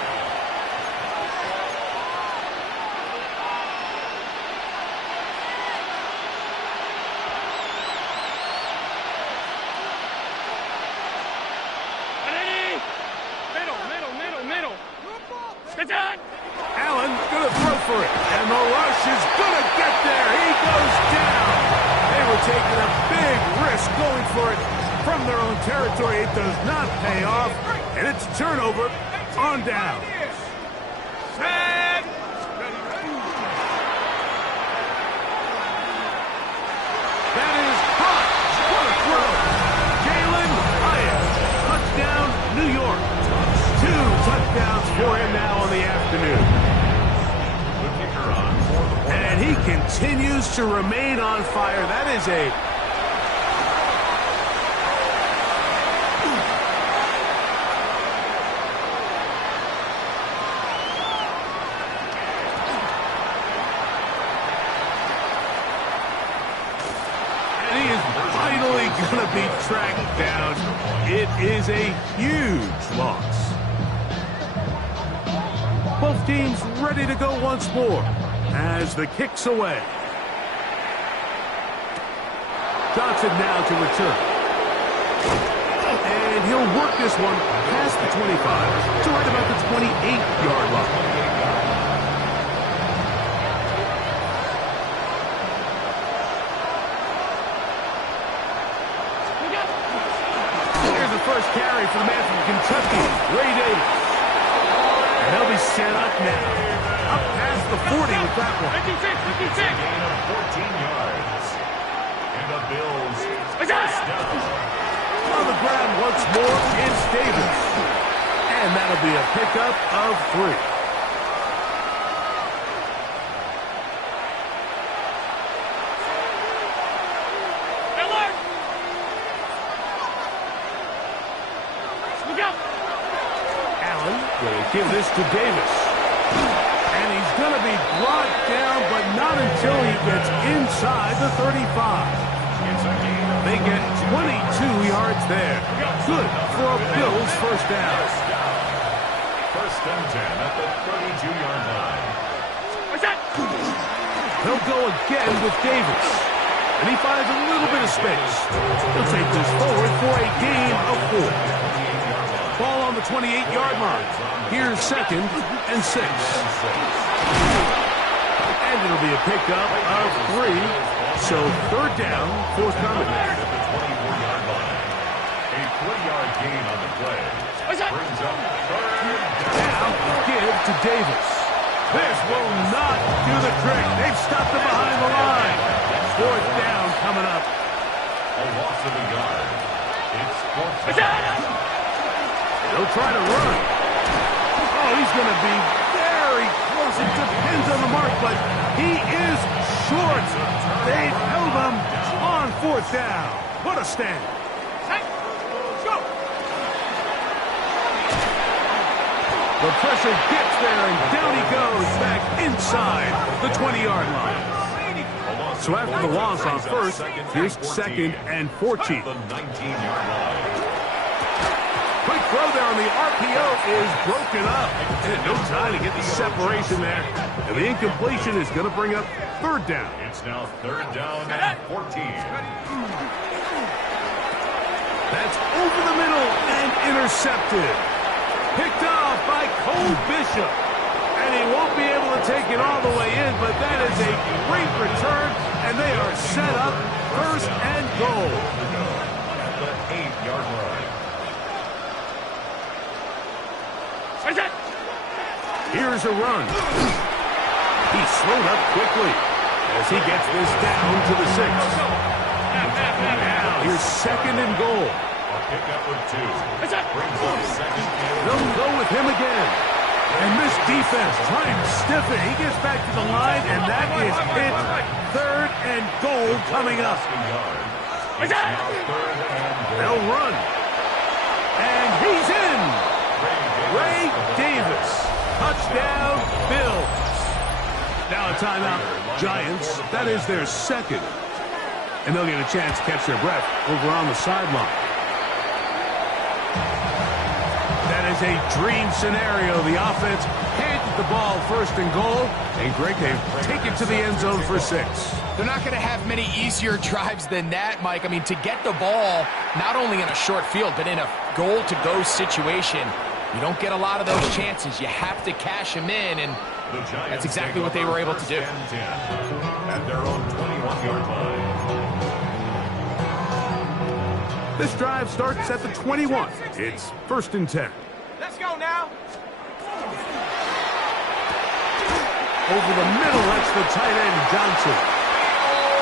Allen going to throw for it, and the rush is going to get there. He goes down. They were taking a big risk going for it from their own territory. It does not pay off, and it's a turnover on down. That is hot. What a throw. Jalen Hyatt. Touchdown, New York. 2 touchdowns for him now on the afternoon. The kicker on for the point. And he continues to remain on fire. That is a... And he is finally going to be tracked down. It is a huge loss. Both teams ready to go once more as the kick's away. Johnson now to return. And he'll work this one past the 25 to right about the 28-yard line. carry for the man from Kentucky, Ray Davis. And they'll be set up now. Up past the 40 with that one. 56. Gain of 14 yards. And the Bills first down. On the ground once more is Davis. And that'll be a pickup of 3. Give this to Davis. And he's going to be brought down, but not until he gets inside the 35. They get 22 yards there. Good for a Bills first down. First and 10 at the 32-yard line. He'll go again with Davis. And he finds a little bit of space. He'll take this forward for a gain of 4. Ball on the 28-yard line. Here's 2nd and 6. And it'll be a pickup of 3. So 3rd down, forthcoming. At the 24-yard line. A 3-yard gain on the play. Brings up 3rd down. Now give to Davis. This will not do the trick. They've stopped him behind the line. 4th down coming up. A loss of a yard. It's 4th down. They'll try to run. Oh, he's going to be very close. It depends on the mark, but he is short. They've held him on 4th down. What a stand. Go. The pressure gets there, and down he goes back inside the 20-yard line. So after the loss on 1st, here's 2nd and 14. The 19-yard line. Quick throw there on the RPO is broken up. And no time to get the separation there. And the incompletion is going to bring up 3rd down. It's now 3rd down and 14. That's over the middle and intercepted. Picked off by Cole Bishop. And he won't be able to take it all the way in, but that is a great return. And they are set up 1st and goal. At the 8-yard line. Here's a run. He's slowed up quickly as he gets this down to the 6. Now here's 2nd and goal. A pickup of 2. Brings up 2nd and They'll go with him again. And this defense trying to stiff it. He gets back to the line, and that is it. 3rd and goal coming up. They'll run. And he's in. Ray Davis. Touchdown, Bills. Now a timeout, Giants. That is their 2nd. And they'll get a chance to catch their breath over on the sideline. That is a dream scenario. The offense handed the ball 1st and goal. And Greg, they take it to the end zone for 6. They're not going to have many easier drives than that, Mike. I mean, to get the ball, not only in a short field, but in a goal-to-go situation, you don't get a lot of those chances. You have to cash them in, and that's exactly what they were able to do. At their own 21-yard line. This drive starts at the 21. It's 1st and 10. Let's go now. Over the middle, that's the tight end, Johnson.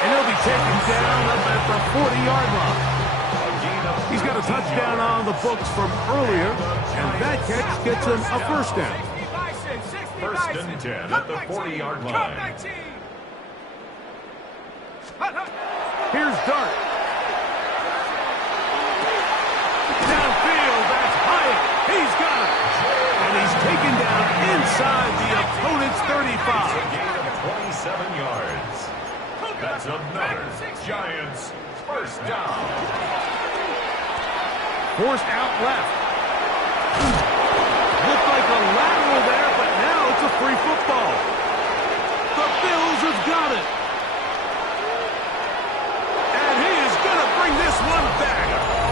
And he'll be taken down up at the 40-yard line. He's got a touchdown on the books from earlier, and that catch gets him a 1st down. 1st and 10 at the 40-yard line. Here's Dart. Downfield, that's Hyatt. He's got it. And he's taken down inside the opponent's 35. A gain of 27 yards. That's another Giants 1st down. Forced out left. Looked like a lateral there, but now it's a free football. The Bills have got it. And he is going to bring this one back.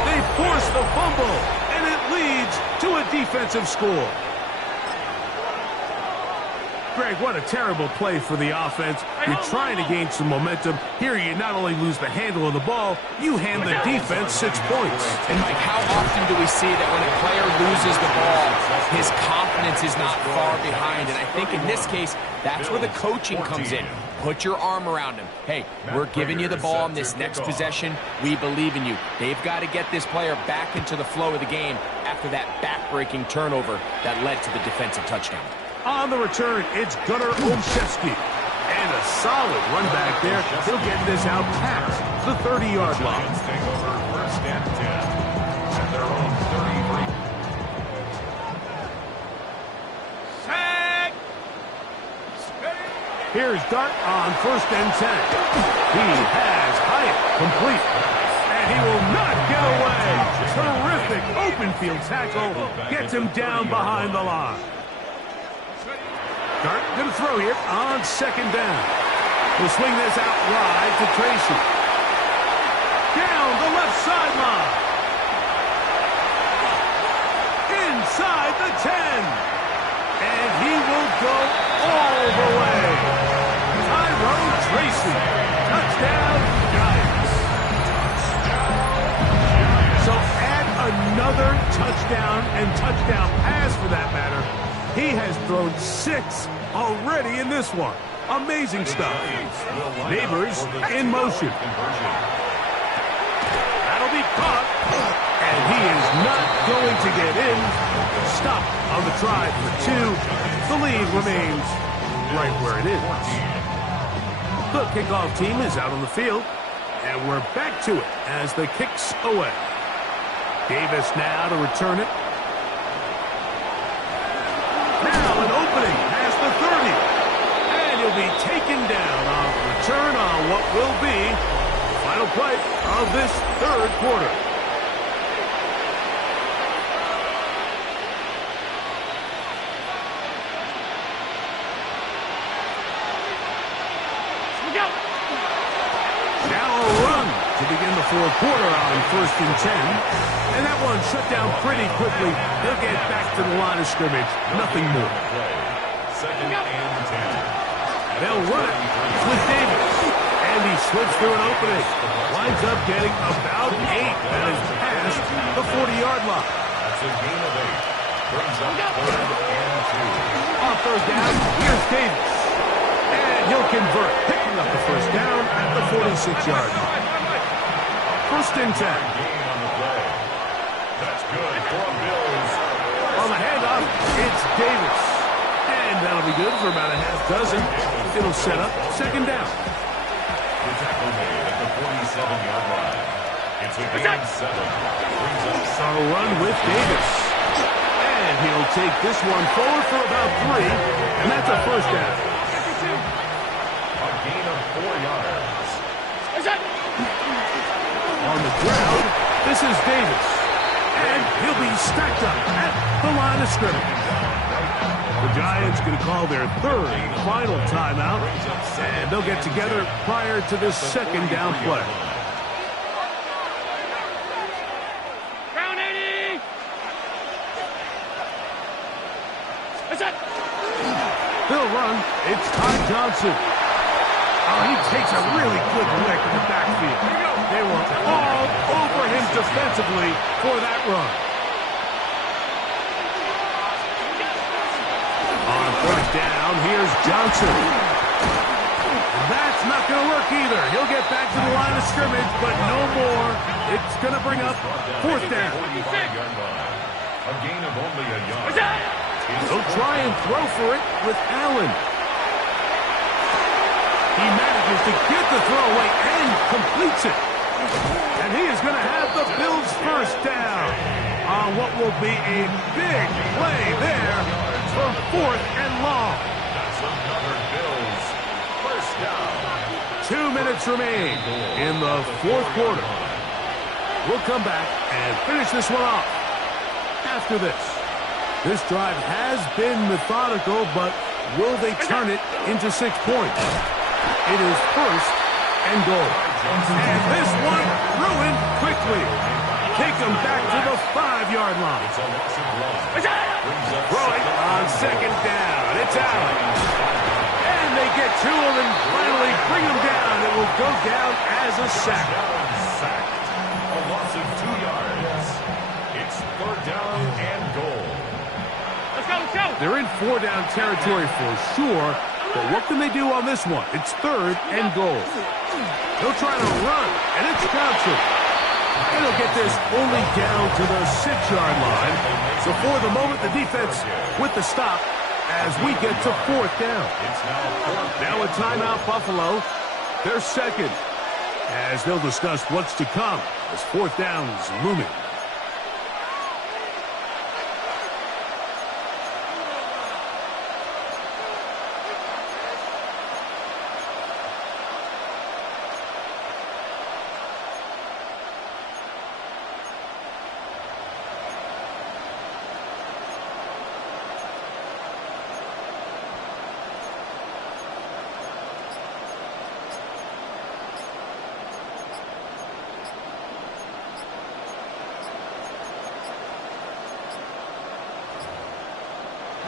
They force the fumble, and it leads to a defensive score. Greg, what a terrible play for the offense. You're trying to gain some momentum. Here you not only lose the handle of the ball, you hand the defense 6 points. And Mike, how often do we see that when a player loses the ball, his confidence is not far behind? And I think in this case, that's where the coaching comes in. Put your arm around him. Hey, we're giving you the ball in this next possession. We believe in you. They've got to get this player back into the flow of the game after that back-breaking turnover that led to the defensive touchdown. On the return, it's Gunnar Olszewski. And a solid run back there. He'll get this out past the 30-yard line. Take over first and 10 at their own 33. Here's Dart on first and 10. He has Hyatt complete. And he will not get away. Terrific open field tackle. Gets him down behind the line. Dart going to throw here on second down. We'll swing this out wide to Tracy. Down the left sideline. Inside the 10. And he will go all the way. Tyrone Tracy. Touchdown, Giants. So add another touchdown and touchdown pass for that matter. He has thrown 6 already in this one. Amazing stuff. Neighbors in motion. That'll be caught. And he is not going to get in. Stop on the try for 2. The lead remains right where it is. The kickoff team is out on the field. And we're back to it as the kick's away. Davis now to return it. Now an opening past the 30. And he'll be taken down on the return on what will be the final play of this third quarter. Shallow run to begin the fourth quarter on first and 10. And that one shut down pretty quickly. They'll get back to the line of scrimmage. Nothing more. Second and 10. They'll run it with Davis. And he slips through an opening. Winds up getting about 8. That is past the 40-yard line. That's a gain of 8. Brings up third and 2. On third down, here's Davis. And he'll convert, picking up the first down at the 46-yard line. First and 10. Gain on the play. That's good for Bills. On the handoff, it's Davis. And that'll be good for about a half dozen. It'll set up second down. The tackle made at the 47-yard line. It's a gain of 7. Brings up So a run with Davis. And he'll take this one forward for about 3. And that's a first down. a gain of 4 yards. On the ground, this is Davis. And he'll be stacked up at the line of scrimmage. The Giants going to call their third and final timeout. And they'll get together prior to this second down play. Round 80! That's it! They'll run. It's Ty Johnson. Oh, he takes a really good lick in the backfield. They were all over him defensively for that run. On first down, here's Johnson. That's not going to work either. He'll get back to the line of scrimmage, but no more. It's going to bring up fourth down. 45-yard line. A gain of only a yard. He'll try and throw for it with Allen. He manages to get the throw away and completes it. And he is going to have the Bills first down on what will be a big play there for fourth and long. That's another Bills first down. 2 minutes remain in the fourth quarter. We'll come back and finish this one off after this. This drive has been methodical, but will they turn it into 6 points? It is first and goal. And this one ruined quickly. take them back to the 5-yard line. It's a loss of 1. Throw it on second down. It's Allen. And they get to him and finally bring him down. It will go down as a sack. Sacked. A loss of 2 yards. It's 3rd down and goal. Let's go, let's go. They're in 4-down territory for sure, but what can they do on this one? It's 3rd and goal. They'll try to run, and it's Johnson. And he'll get this only down to the 6-yard line. So for the moment, the defense with the stop as we get to 4th down. Now a timeout, Buffalo. They're second, as they'll discuss what's to come as 4th down is looming.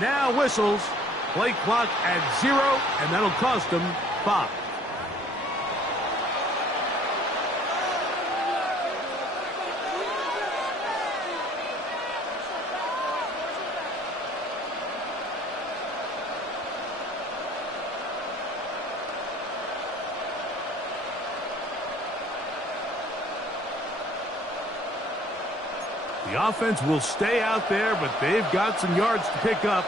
Now whistles, play clock at 0, and that'll cost them 5. The offense will stay out there, but they've got some yards to pick up.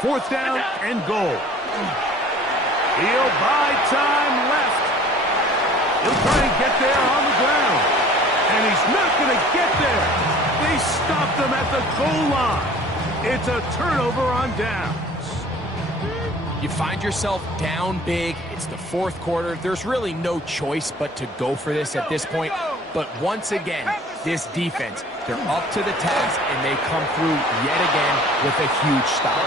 4th down and goal. He'll buy time left. He'll try and get there on the ground. And he's not going to get there. They stopped him at the goal line. It's a turnover on downs. You find yourself down big. It's the 4th quarter. There's really no choice but to go for this at this point. But once again, this defense, they're up to the task, and they come through yet again with a huge stop.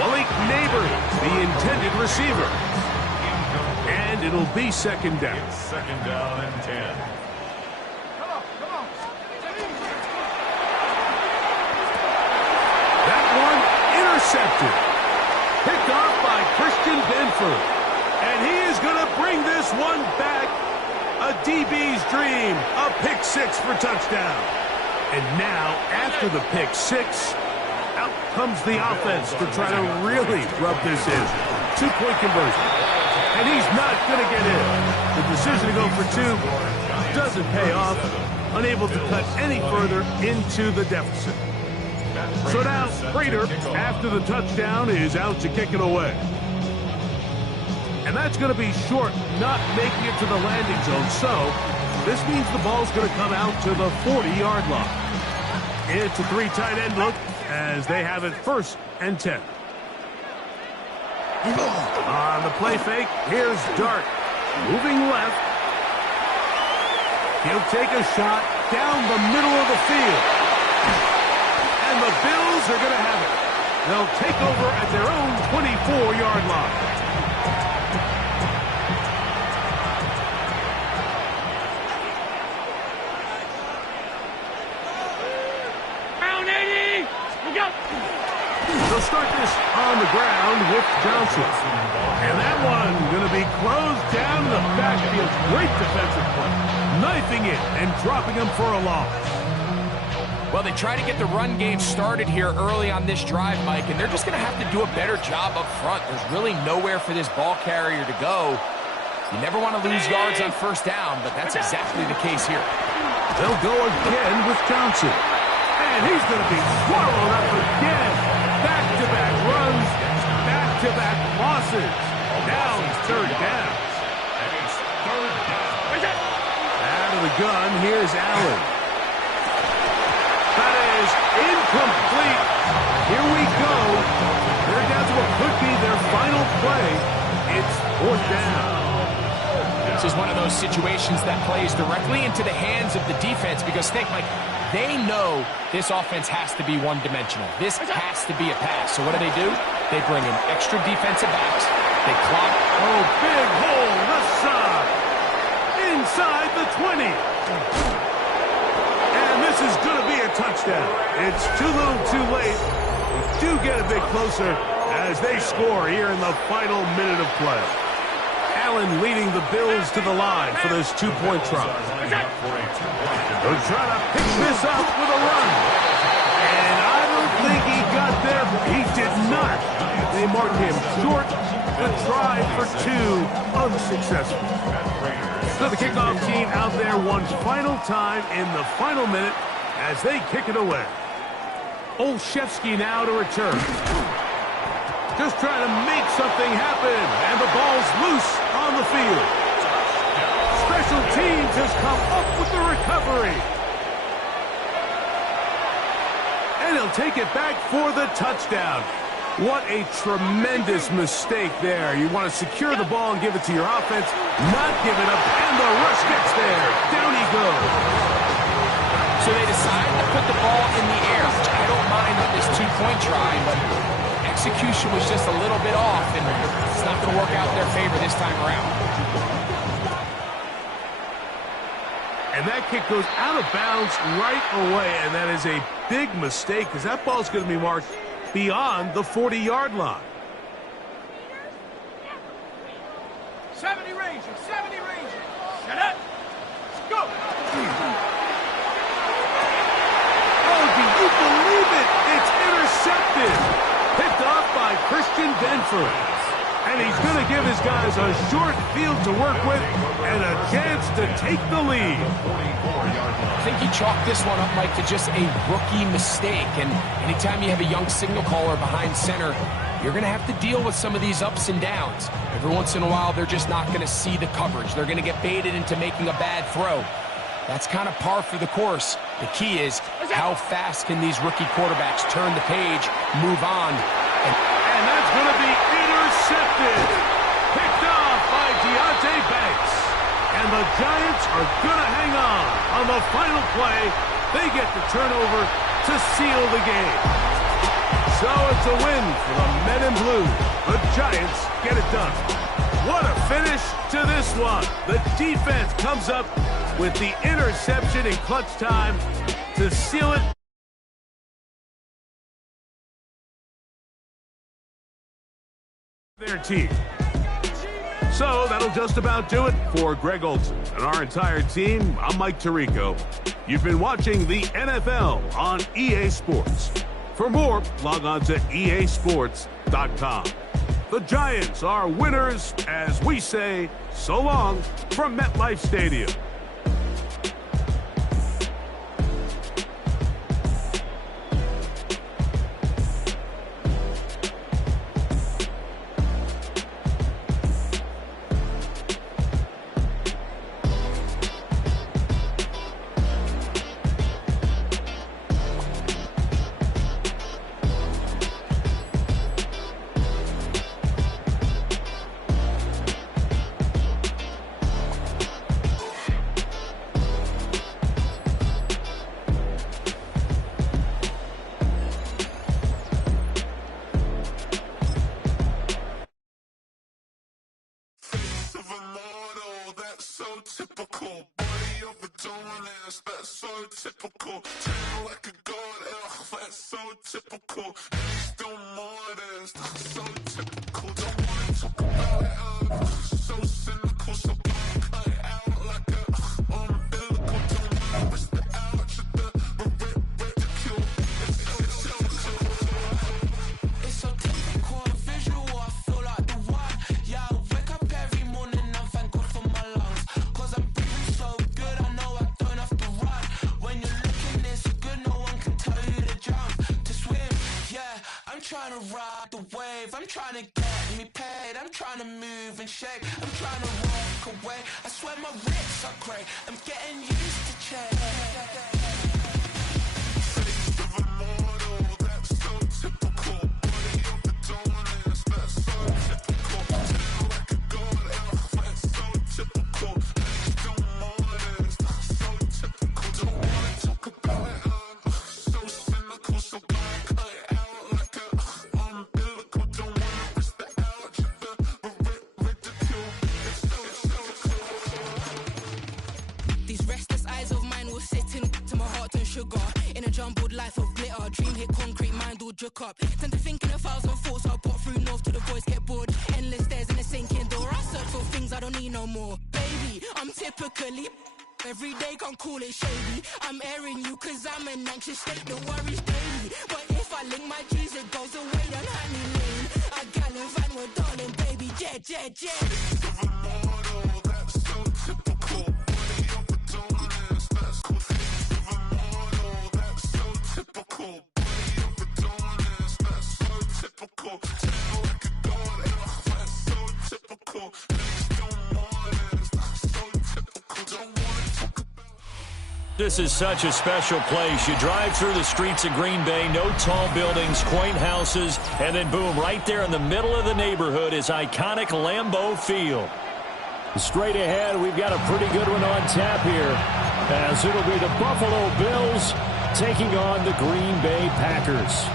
Malik Neighbors, the intended receiver. And it'll be 2nd down. It's 2nd down and 10. That one intercepted. Picked off by Christian Benford. And he is going to bring this one back. A DB's dream. A pick 6 for touchdown. And now, after the pick 6, out comes the offense to try to really rub this in. 2-point conversion. And he's not going to get in. The decision to go for 2 doesn't pay off. Unable to cut any further into the deficit. So now, Prater, after the touchdown, is out to kick it away. And that's going to be short, not making it to the landing zone. So this means the ball's going to come out to the 40-yard line. It's a 3 tight end look as they have it 1st and 10. On the play fake, here's Dart. Moving left. He'll take a shot down the middle of the field. And the Bills are going to have it. They'll take over at their own 24-yard line. They'll start this on the ground with Johnson. And that one going to be closed down in the backfield. Great defensive play. Knifing it and dropping him for a loss. Well, they try to get the run game started here early on this drive, Mike, and they're just going to have to do a better job up front. There's really nowhere for this ball carrier to go. You never want to lose yards on 1st down, but that's exactly the case here. They'll go again with Johnson. And he's going to be swallowed up again. Back-to-back runs, back-to-back losses. Now he's 3rd down. And it's 3rd down. Out of the gun, here's Allen. That is incomplete. Here we go. They're down to what could be their final play. It's 4th down. This is one of those situations that plays directly into the hands of the defense because think, like, they know this offense has to be one-dimensional. This has to be a pass. So what do? They bring in extra defensive backs. They clock. Oh, big hole this side. Inside the 20. And this This is going to be a touchdown. It's too little too late. We do get a bit closer as they score here in the final minute of play. Allen leading the Bills to the line for this two-point try. They're trying to pick this up with a run. And I don't think he got there. He did not. They marked him short. The try for two, unsuccessful. So the kickoff team out there one final time in the final minute as they kick it away. Olszewski now to return. Just trying to make something happen, and the ball's loose on the field. Special teams has come up with the recovery. And he'll take it back for the touchdown. What a tremendous mistake there. You want to secure the ball and give it to your offense, not give it up, and the rush gets there. Down he goes. So they decide to put the ball in the air, which I don't mind on this two-point try, but execution was just a little bit off, and it's not going to work out in their favor this time around. And that kick goes out of bounds right away, and that is a big mistake because that ball's going to be marked beyond the 40-yard line. 70 Rangers, 70 Rangers. Shut up. Let's go. Oh, do you believe it? It's intercepted. Picked off by Christian Benford. And he's going to give his guys a short field to work with and a chance to take the lead. I think he chalked this one up, Mike, to just a rookie mistake. And anytime you have a young signal caller behind center, you're going to have to deal with some of these ups and downs. Every once in a while, they're just not going to see the coverage. They're going to get baited into making a bad throw. That's kind of par for the course. The key is how fast can these rookie quarterbacks turn the page, move on. And that's going to be intercepted. Picked off by Deontay Banks. And the Giants are going to hang on the final play. They get the turnover to seal the game. So it's a win for the Men in Blue. The Giants get it done. What a finish to this one. The defense comes up with the interception in clutch time to seal it. Their team. So that'll just about do it for Greg Olson and our entire team. I'm Mike Tirico. You've been watching the NFL on EA Sports. For more, log on to easports.com. The Giants are winners as we say so long from MetLife Stadium. Typical body of a dominance, that's so typical. Turn like a god, that's so typical. And he's still modest, that's so typical. Don't wanna talk about it, so cynical, so cut it out like a umbilical. Don't wanna risk the ouch of the ridicule. It's so typical and visual, I feel like the one. Yeah, I wake up every morning and thank God for my lungs. I'm trying to ride the wave, I'm trying to get me paid, I'm trying to move and shake, I'm trying to walk away, I swear my wrists are great, I'm getting used to change. Face of a model, that's so typical. Body of the dominance, that's so typical. Turn like a god, that's so typical. He's still modest, that's so typical. Don't wanna talk about it, so cynical, so cut it out. These restless eyes of mine will sit in to my sugar. In a jumbled life of glitter, dream hit concrete, mind all juk up. Tend to think in 1,000 thoughts, I'll pop through north till the boys get bored. Endless stairs in a sinking door, I search for things I don't need no more. Baby, I'm typically every day, can't call it shady. I'm airing you cause I'm an anxious state, the worries daily. But if I link my G's, it goes away, then honey lane. I gallivant with darling, baby, jet, jet, jet. That's so typical. Body of Adonis, that's cool. That's so typical. Body of Adonis, that's so typical. Tail like a god, that's so typical. Legs don't want that's so typical. Don't wanna talk about. This is such a special place. You drive through the streets of Green Bay, no tall buildings, quaint houses, and then boom, right there in the middle of the neighborhood is iconic Lambeau Field. Straight ahead, we've got a pretty good one on tap here, as it'll be the Buffalo Bills taking on the Green Bay Packers.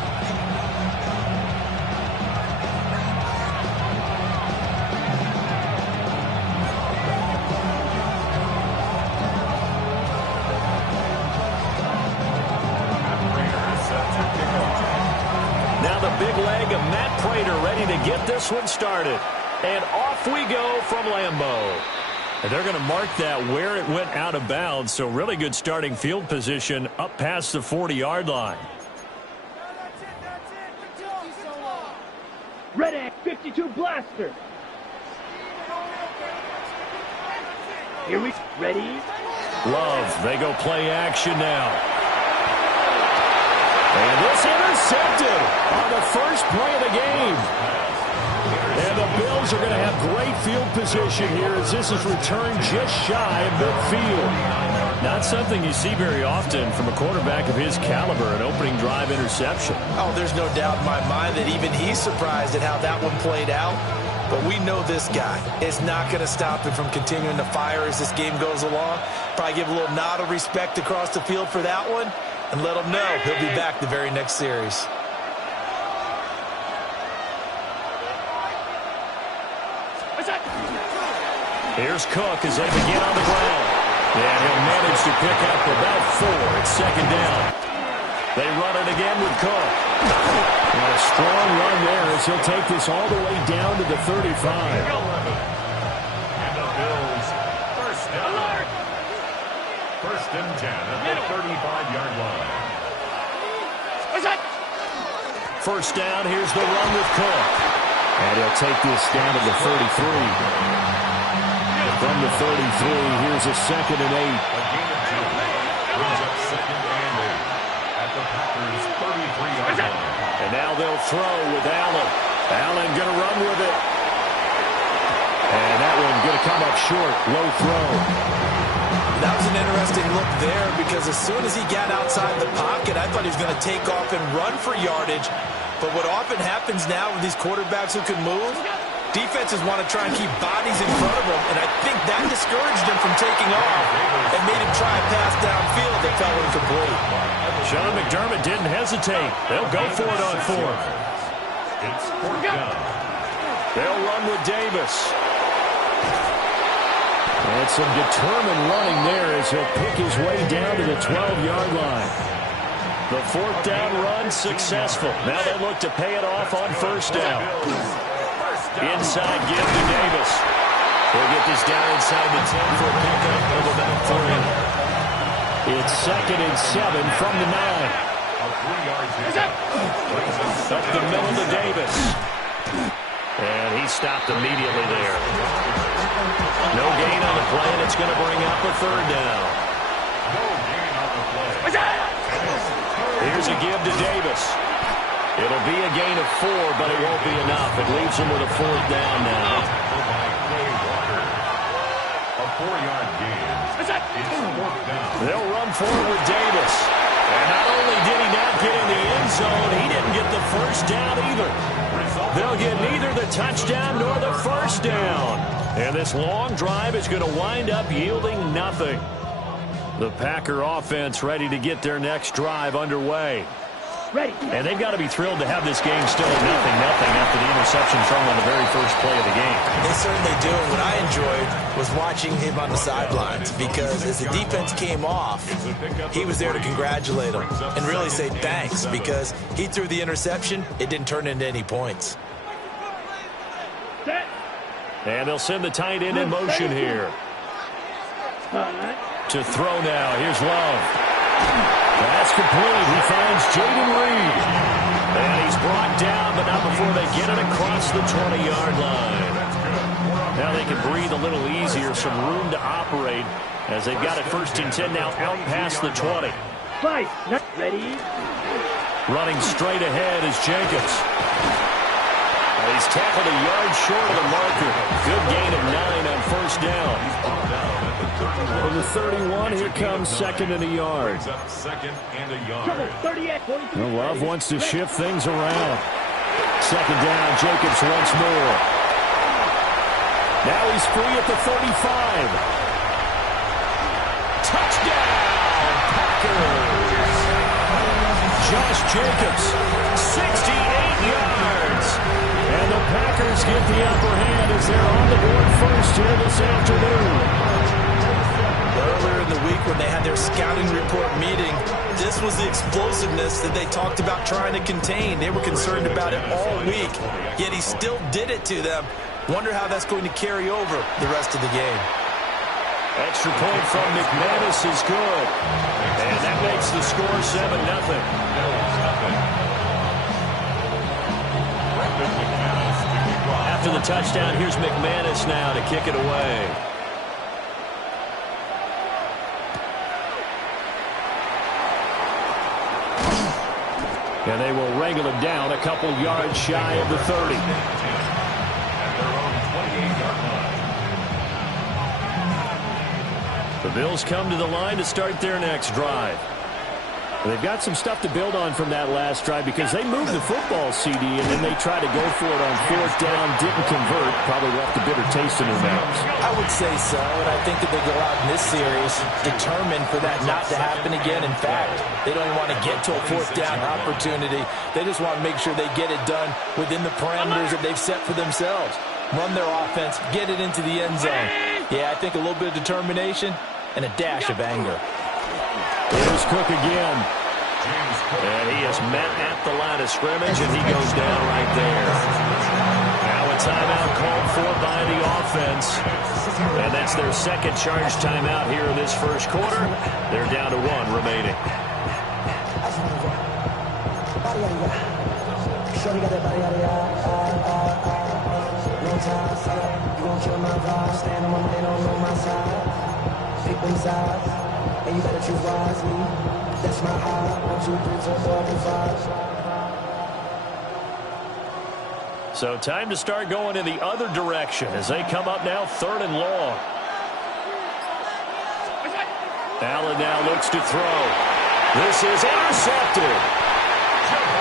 Now the big leg of Matt Prater ready to get this one started. And off we go from Lambeau. And they're going to mark that where it went out of bounds. So really good starting field position up past the 40-yard line. Ready, 52 blaster. Here we ready. Love, they go play action now. And this intercepted on the first play of the game. And the Bills are going to have great field position here as this is returned just shy of midfield. Not something you see very often from a quarterback of his caliber, an opening drive interception. Oh, there's no doubt in my mind that even he's surprised at how that one played out. But we know this guy is not going to stop him from continuing to fire as this game goes along. Probably give a little nod of respect across the field for that one and let him know he'll be back the very next series. Here's Cook as they begin on the ground. And he'll manage to pick up about 4. It's second down. They run it again with Cook. And a strong run there as he'll take this all the way down to the 35. And the Bills, first down. First and 10 at the 35-yard line. First down, here's the run with Cook. And he'll take this down to the 33. From the 33, here's a second and 8. A gain of 2. Brings up second and 8 at the Packers' 33-yard line. And now they'll throw with Allen. Allen going to run with it. And that one going to come up short. Low throw. That was an interesting look there because as soon as he got outside the pocket, I thought he was going to take off and run for yardage. But what often happens now with these quarterbacks who can move, defenses want to try and keep bodies in front of them, and I think that discouraged him from taking off and made him try a pass downfield that fell incomplete. Sean McDermott didn't hesitate. They'll go for it on 4th. It's 4th down. They'll run with Davis. And some determined running there as he'll pick his way down to the 12-yard line. The 4th down run successful. Now they look to pay it off on first down. Inside give to Davis. He'll get this down inside the 10 for a pickup of about 3. It's second and 7 from the 9. Up the middle to Davis. And he stopped immediately there. No gain on the play, and it's going to bring up a 3rd down. Here's a give to Davis. It'll be a gain of 4, but it won't be enough. It leaves him with a 4th down now. A 4-yard gain. It's 4th down. They'll run forward with Davis. And not only did he not get in the end zone, he didn't get the first down either. They'll get neither the touchdown nor the first down. And this long drive is going to wind up yielding nothing. The Packer offense ready to get their next drive underway. And they've got to be thrilled to have this game still at 0-0 after the interception thrown on the very first play of the game. They certainly do. And what I enjoyed was watching him on the sidelines, because as the defense came off, he was there to congratulate them and really say thanks, because he threw the interception. It didn't turn into any points. And they'll send the tight end in motion here. To throw now. Here's Love. That's complete. He finds Jaden Reed. And he's brought down, but not before they get it across the 20-yard line. Now they can breathe a little easier, some room to operate as they've got it 1st and 10 now out past the 20. Ready? Running straight ahead is Jacobs. He's tackled a yard short of the marker. Good gain of 9 on 1st down. From the 31, here comes 2nd and a yard. Well, Love wants to shift things around. 2nd down, Jacobs once more. Now he's free at the 35. Touchdown, Packers! Josh Jacobs, 68 yards. And the Packers get the upper hand as they're on the board first here this afternoon. Earlier in the week when they had their scouting report meeting, this was the explosiveness that they talked about trying to contain. They were concerned about it all week, yet he still did it to them. Wonder how that's going to carry over the rest of the game. Extra point from McManus is good. And that makes the score 7-0. After the touchdown, here's McManus now to kick it away. And they will wrangle it down a couple yards shy of the 30. The Bills come to the line to start their next drive. They've got some stuff to build on from that last drive because they moved the football, CD, and then they tried to go for it on 4th down, didn't convert, probably left a bitter taste in their mouths. I would say so, and I think that they go out in this series determined for that not to happen again. In fact, they don't even want to get to a 4th down opportunity. They just want to make sure they get it done within the parameters that they've set for themselves. Run their offense, get it into the end zone. Yeah, I think a little bit of determination and a dash of anger. Here's Cook again. And he is met at the line of scrimmage, and he goes down right there. Now a timeout called for by the offense. And that's their 2nd charge timeout here in this 1st quarter. They're down to 1 remaining. And you better choose wisely. That's my high. 1, 2, 3, 4, 5. So time to start going in the other direction as they come up now 3rd and long. Allen now looks to throw. This is intercepted.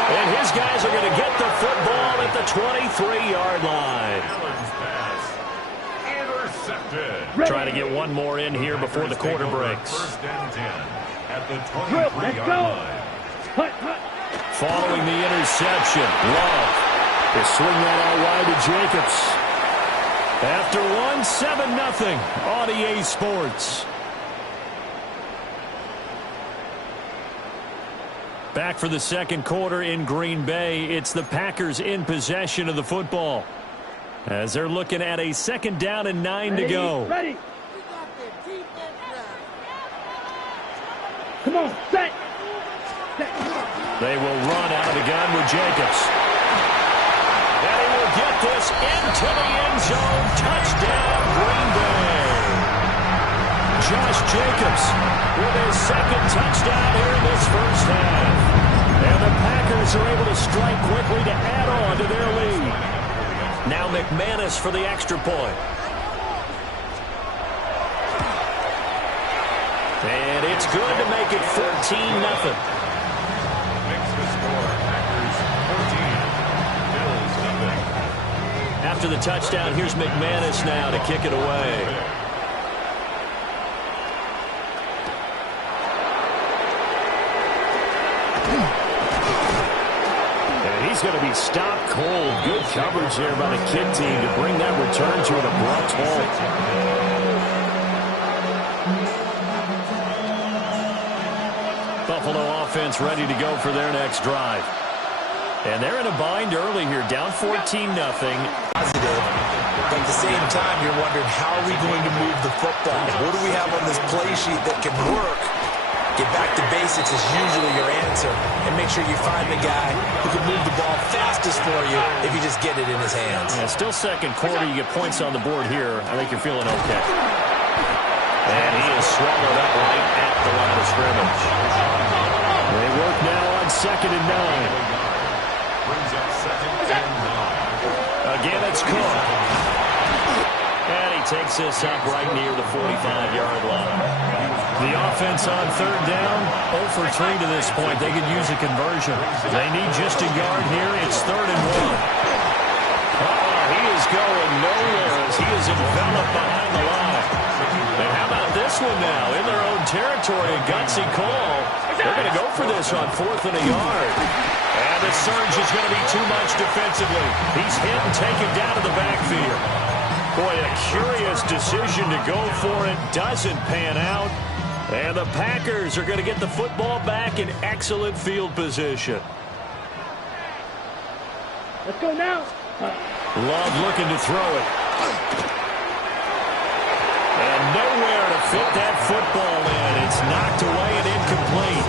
And his guys are going to get the football at the 23-yard line. Trying to get one more in here before the quarter breaks. 1st and 10 at the 23-yard line. Following the interception, Love will swing that out wide to Jacobs. After 1, 7-0 on EA Sports. Back for the 2nd quarter in Green Bay. It's the Packers in possession of the football, as they're looking at a 2nd down and 9 to go. Ready. Come on, set. They will run out of the gun with Jacobs. And he will get this into the end zone. Touchdown, Green Bay. Josh Jacobs with his 2nd touchdown here in this 1st half. And the Packers are able to strike quickly to add on to their lead. Now McManus for the extra point. And it's good to make it 14-0. Makes the score Packers 14, Bills 0. After the touchdown, here's McManus now to kick it away. he's going to be stopped cold. Good coverage there by the kick team to bring that return to an abrupt halt. Buffalo offense ready to go for their next drive. And they're in a bind early here, down 14-0. Positive, but at the same time, you're wondering, how are we going to move the football? What do we have on this play sheet that can work? Get back to basics is usually your answer, and make sure you find the guy who can move the ball fastest for you if you just get it in his hands. Yeah, still second quarter. You get points on the board here. I think you're feeling okay. And he is swallowed up right at the line of scrimmage. They work now on 2nd and 9. Brings up 2nd and 9. Again, it's Cook. And he takes this up right near the 45-yard line. The offense on 3rd down, 0 for 3 to this point. They could use a conversion. They need just a yard here. It's 3rd and 1. He is going nowhere as he is enveloped behind the line. And how about this one now? In their own territory, a gutsy call. They're going to go for this on 4th and a yard. And the surge is going to be too much defensively. He's hit and taken down to the backfield. Boy, a curious decision to go for it. Doesn't pan out. And the Packers are going to get the football back in excellent field position. Let's go now. Love looking to throw it. And nowhere to fit that football in. It's knocked away and incomplete.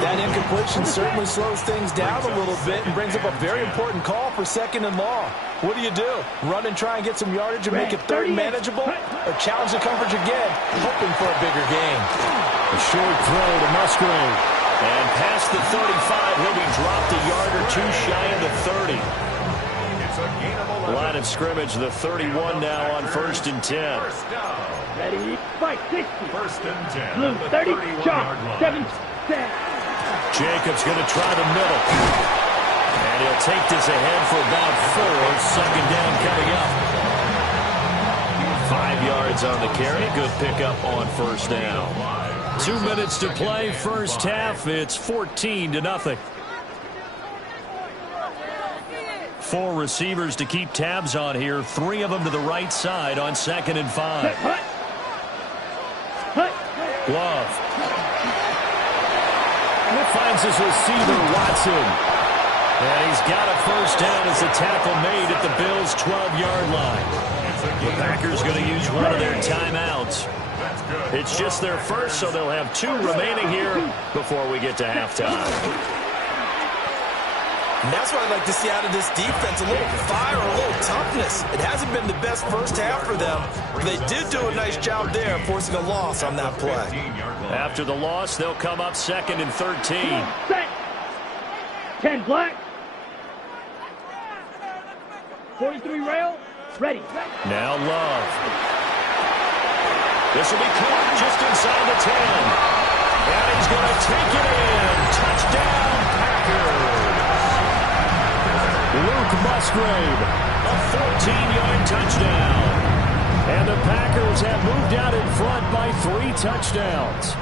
That incompletion certainly slows things down a little bit and brings up a very important call for 2nd and long. What do? Run and try and get some yardage and make it 3rd manageable? Or challenge the coverage again, hoping for a bigger gain? A short throw to Musgrave. And past the 35, he'll be dropped a yard or two shy of the 30. It's a gain of 11. Line of scrimmage, the 31 now on 1st and 10. First down. Ready, fight, 60. 1st and 10. Blue, 30, sharp, 7, 7. Jacobs going to try the middle. And he'll take this ahead for about 4. 2nd down coming up. 5 yards on the carry. Good pickup on 1st down. 2 minutes to play, first half. It's 14-0. 4 receivers to keep tabs on here. 3 of them to the right side on 2nd and 5. Glove. And it finds his receiver, Watson. And he's got a first down as the tackle made at the Bills' 12-yard line. The Packers going to use one of their timeouts. It's just their first, so they'll have 2 remaining here before we get to halftime. And that's what I'd like to see out of this defense, a little fire, a little toughness. It hasn't been the best first half for them, but they did do a nice job there, forcing a loss on that play. After the loss, they'll come up 2nd and 13. Set. 10 black. 43 rail. Ready. Now Love. This will be caught just inside the 10. And he's going to take it in. Touchdown, Packers. Luke Musgrave, a 14-yard touchdown. And the Packers have moved out in front by 3 touchdowns.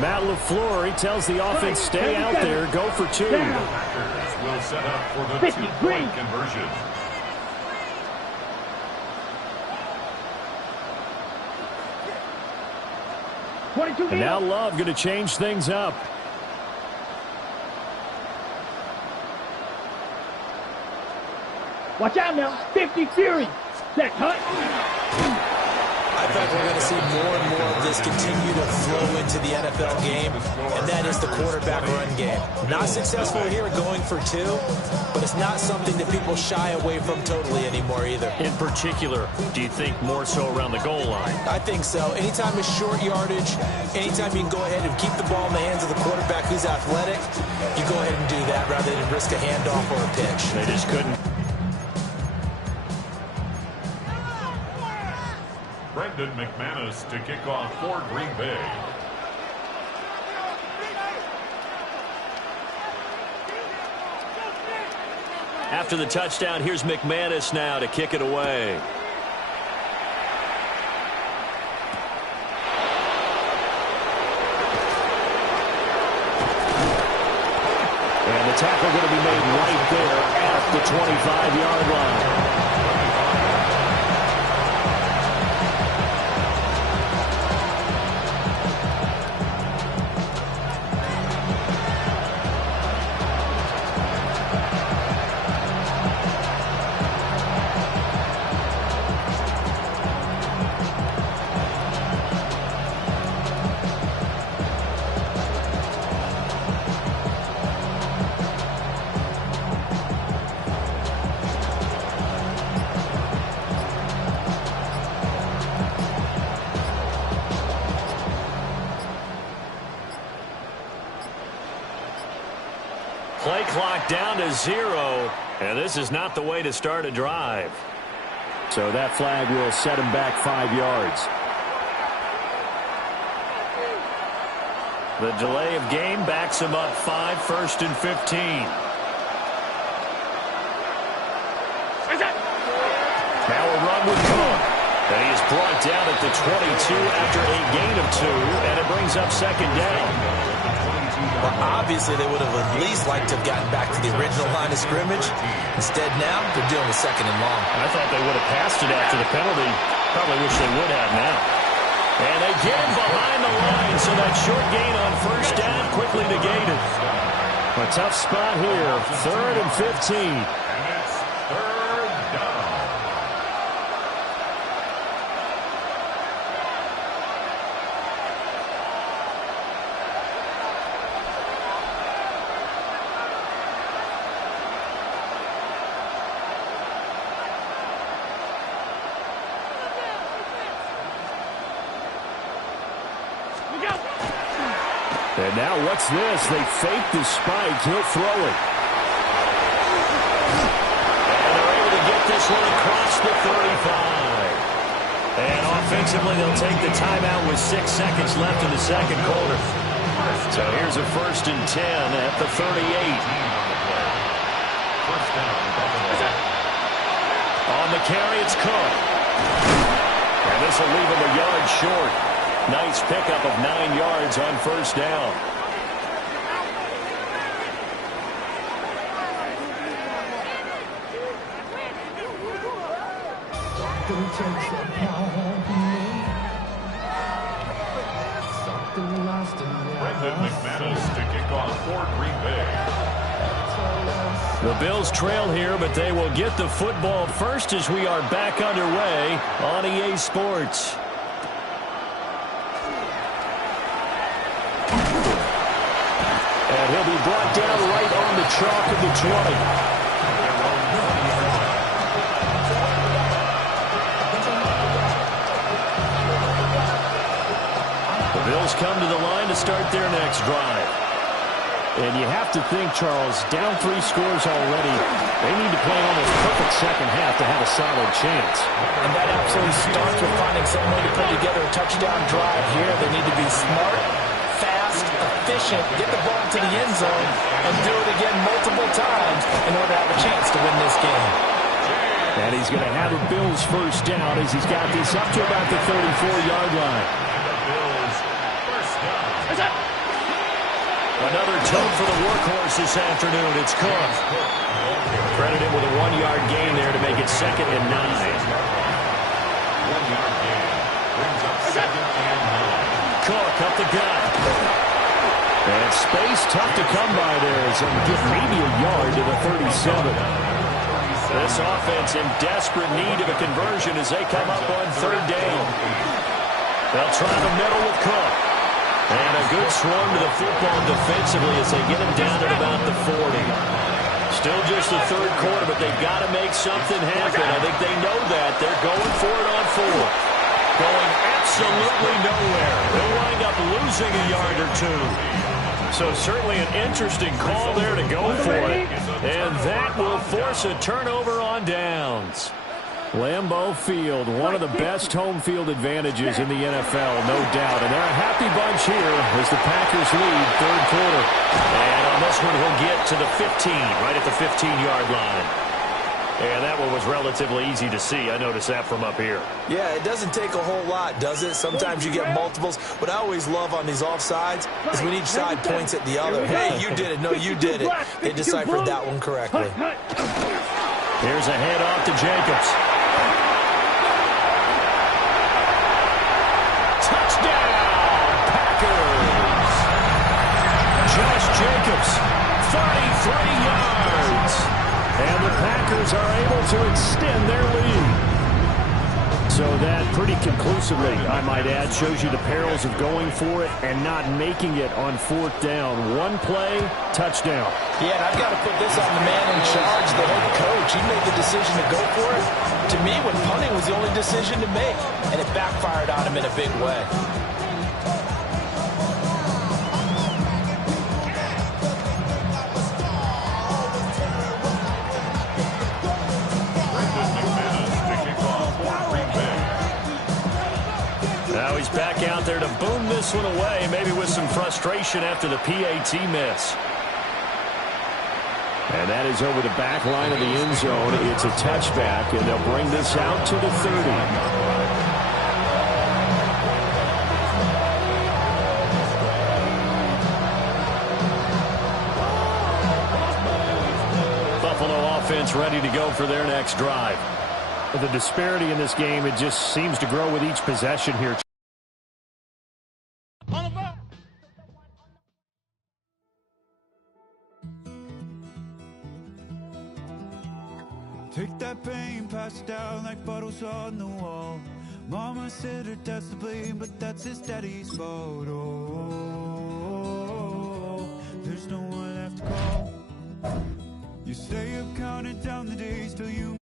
Matt LaFleur, he tells the offense, stay out there, go for 2. Packers will set up for the 2-point conversion. And now Love going to change things up. Watch out now. 50 Fury. Set. Hut. I think we're going to see more and more of this continue to flow into the NFL game, and that is the quarterback run game. Not successful here going for 2, but it's not something that people shy away from totally anymore either. In particular, do you think more so around the goal line? I think so. Anytime it's short yardage, anytime you can go ahead and keep the ball in the hands of the quarterback who's athletic, you go ahead and do that rather than risk a handoff or a pitch. They just couldn't. Brendan McManus to kick off for Green Bay. After the touchdown, here's McManus now to kick it away. And the tackle going to be made the 25-yard line. Play clock down to 0, and this is not the way to start a drive. So that flag will set him back 5 yards. The delay of game backs him up 5, 1st and 15. Now a run with Cook. And he is brought down at the 22 after a gain of 2, and it brings up 2nd down. Well, obviously, they would have at least liked to have gotten back to the original line of scrimmage. Instead, now, they're dealing with 2nd and long. I thought they would have passed it after the penalty. Probably wish they would have now. And again behind the line, so that short gain on 1st down quickly negated. A tough spot here, 3rd and 15. And it's 3rd down. And now what's this? They fake the spike. He'll throw it. And they're able to get this one across the 35. And offensively, they'll take the timeout with 6 seconds left in the 2nd quarter. So here's a 1st and 10 at the 38. On the carry, it's Cook. And this will leave him a yard short. Nice pickup of 9 yards on 1st down. Brendan McManus to kick off for Green Bay. The Bills trail here, but they will get the football first as we are back underway on EA Sports. And he'll be brought down right on the chalk of the 20. The Bills come to the line to start their next drive. And you have to think, Charles, down 3 scores already. They need to play almost perfect second half to have a solid chance. And that absolutely starts with finding some way to put together a touchdown drive here. They need to be smart, fast, efficient, get the ball to the end zone, and do it again multiple times in order to have a chance to win this game. And he's going to have a Bills 1st down as he's got this up to about the 34-yard line. Another tone for the workhorse this afternoon. It's Cook. Credited with a 1-yard gain there to make it 2nd and 9. 1-yard gain brings up 2nd and 9. Cook up the gut. And space tough to come by there as he'll get maybe a yard to the 37. This offense in desperate need of a conversion as they come up on 3rd down. They'll try the middle with Cook. And a good swarm to the football defensively as they get him down at about the 40. Still just the 3rd quarter, but they've got to make something happen. I think they know that. They're going for it on 4th. Going absolutely nowhere. They'll wind up losing a yard or 2. So certainly an interesting call there to go for it. And that will force a turnover on downs. Lambeau Field, one of the best home field advantages in the NFL, no doubt. And they're a happy bunch here as the Packers lead 3rd quarter. And on this one, he'll get to the 15, right at the 15-yard line. And that one was relatively easy to see. I noticed that from up here. Yeah, it doesn't take a whole lot, does it? Sometimes you get multiples. What I always love on these offsides is when each side points at the other. Hey, you did it. No, you did it. They deciphered that one correctly. Here's a handoff to Jacobs. Touchdown, Packers! Josh Jacobs, 33 yards. And the Packers are able to extend their lead. So that pretty conclusively, I might add, shows you the perils of going for it and not making it on fourth down. One play, touchdown. Yeah, and I've got to put this on the man in charge, the head coach. He made the decision to go for it. To me, when punting was the only decision to make, and it backfired on him in a big way. Now he's back out there to boom this one away, maybe with some frustration after the PAT miss. And that is over the back line of the end zone. It's a touchback, and they'll bring this out to the 30. Buffalo offense ready to go for their next drive. The disparity in this game, it just seems to grow with each possession here. Take that pain, pass it down like bottles on the wall. Mama said her dad's to blame, but that's his daddy's fault. Oh, there's no one left to call. You stay up counting down the days till you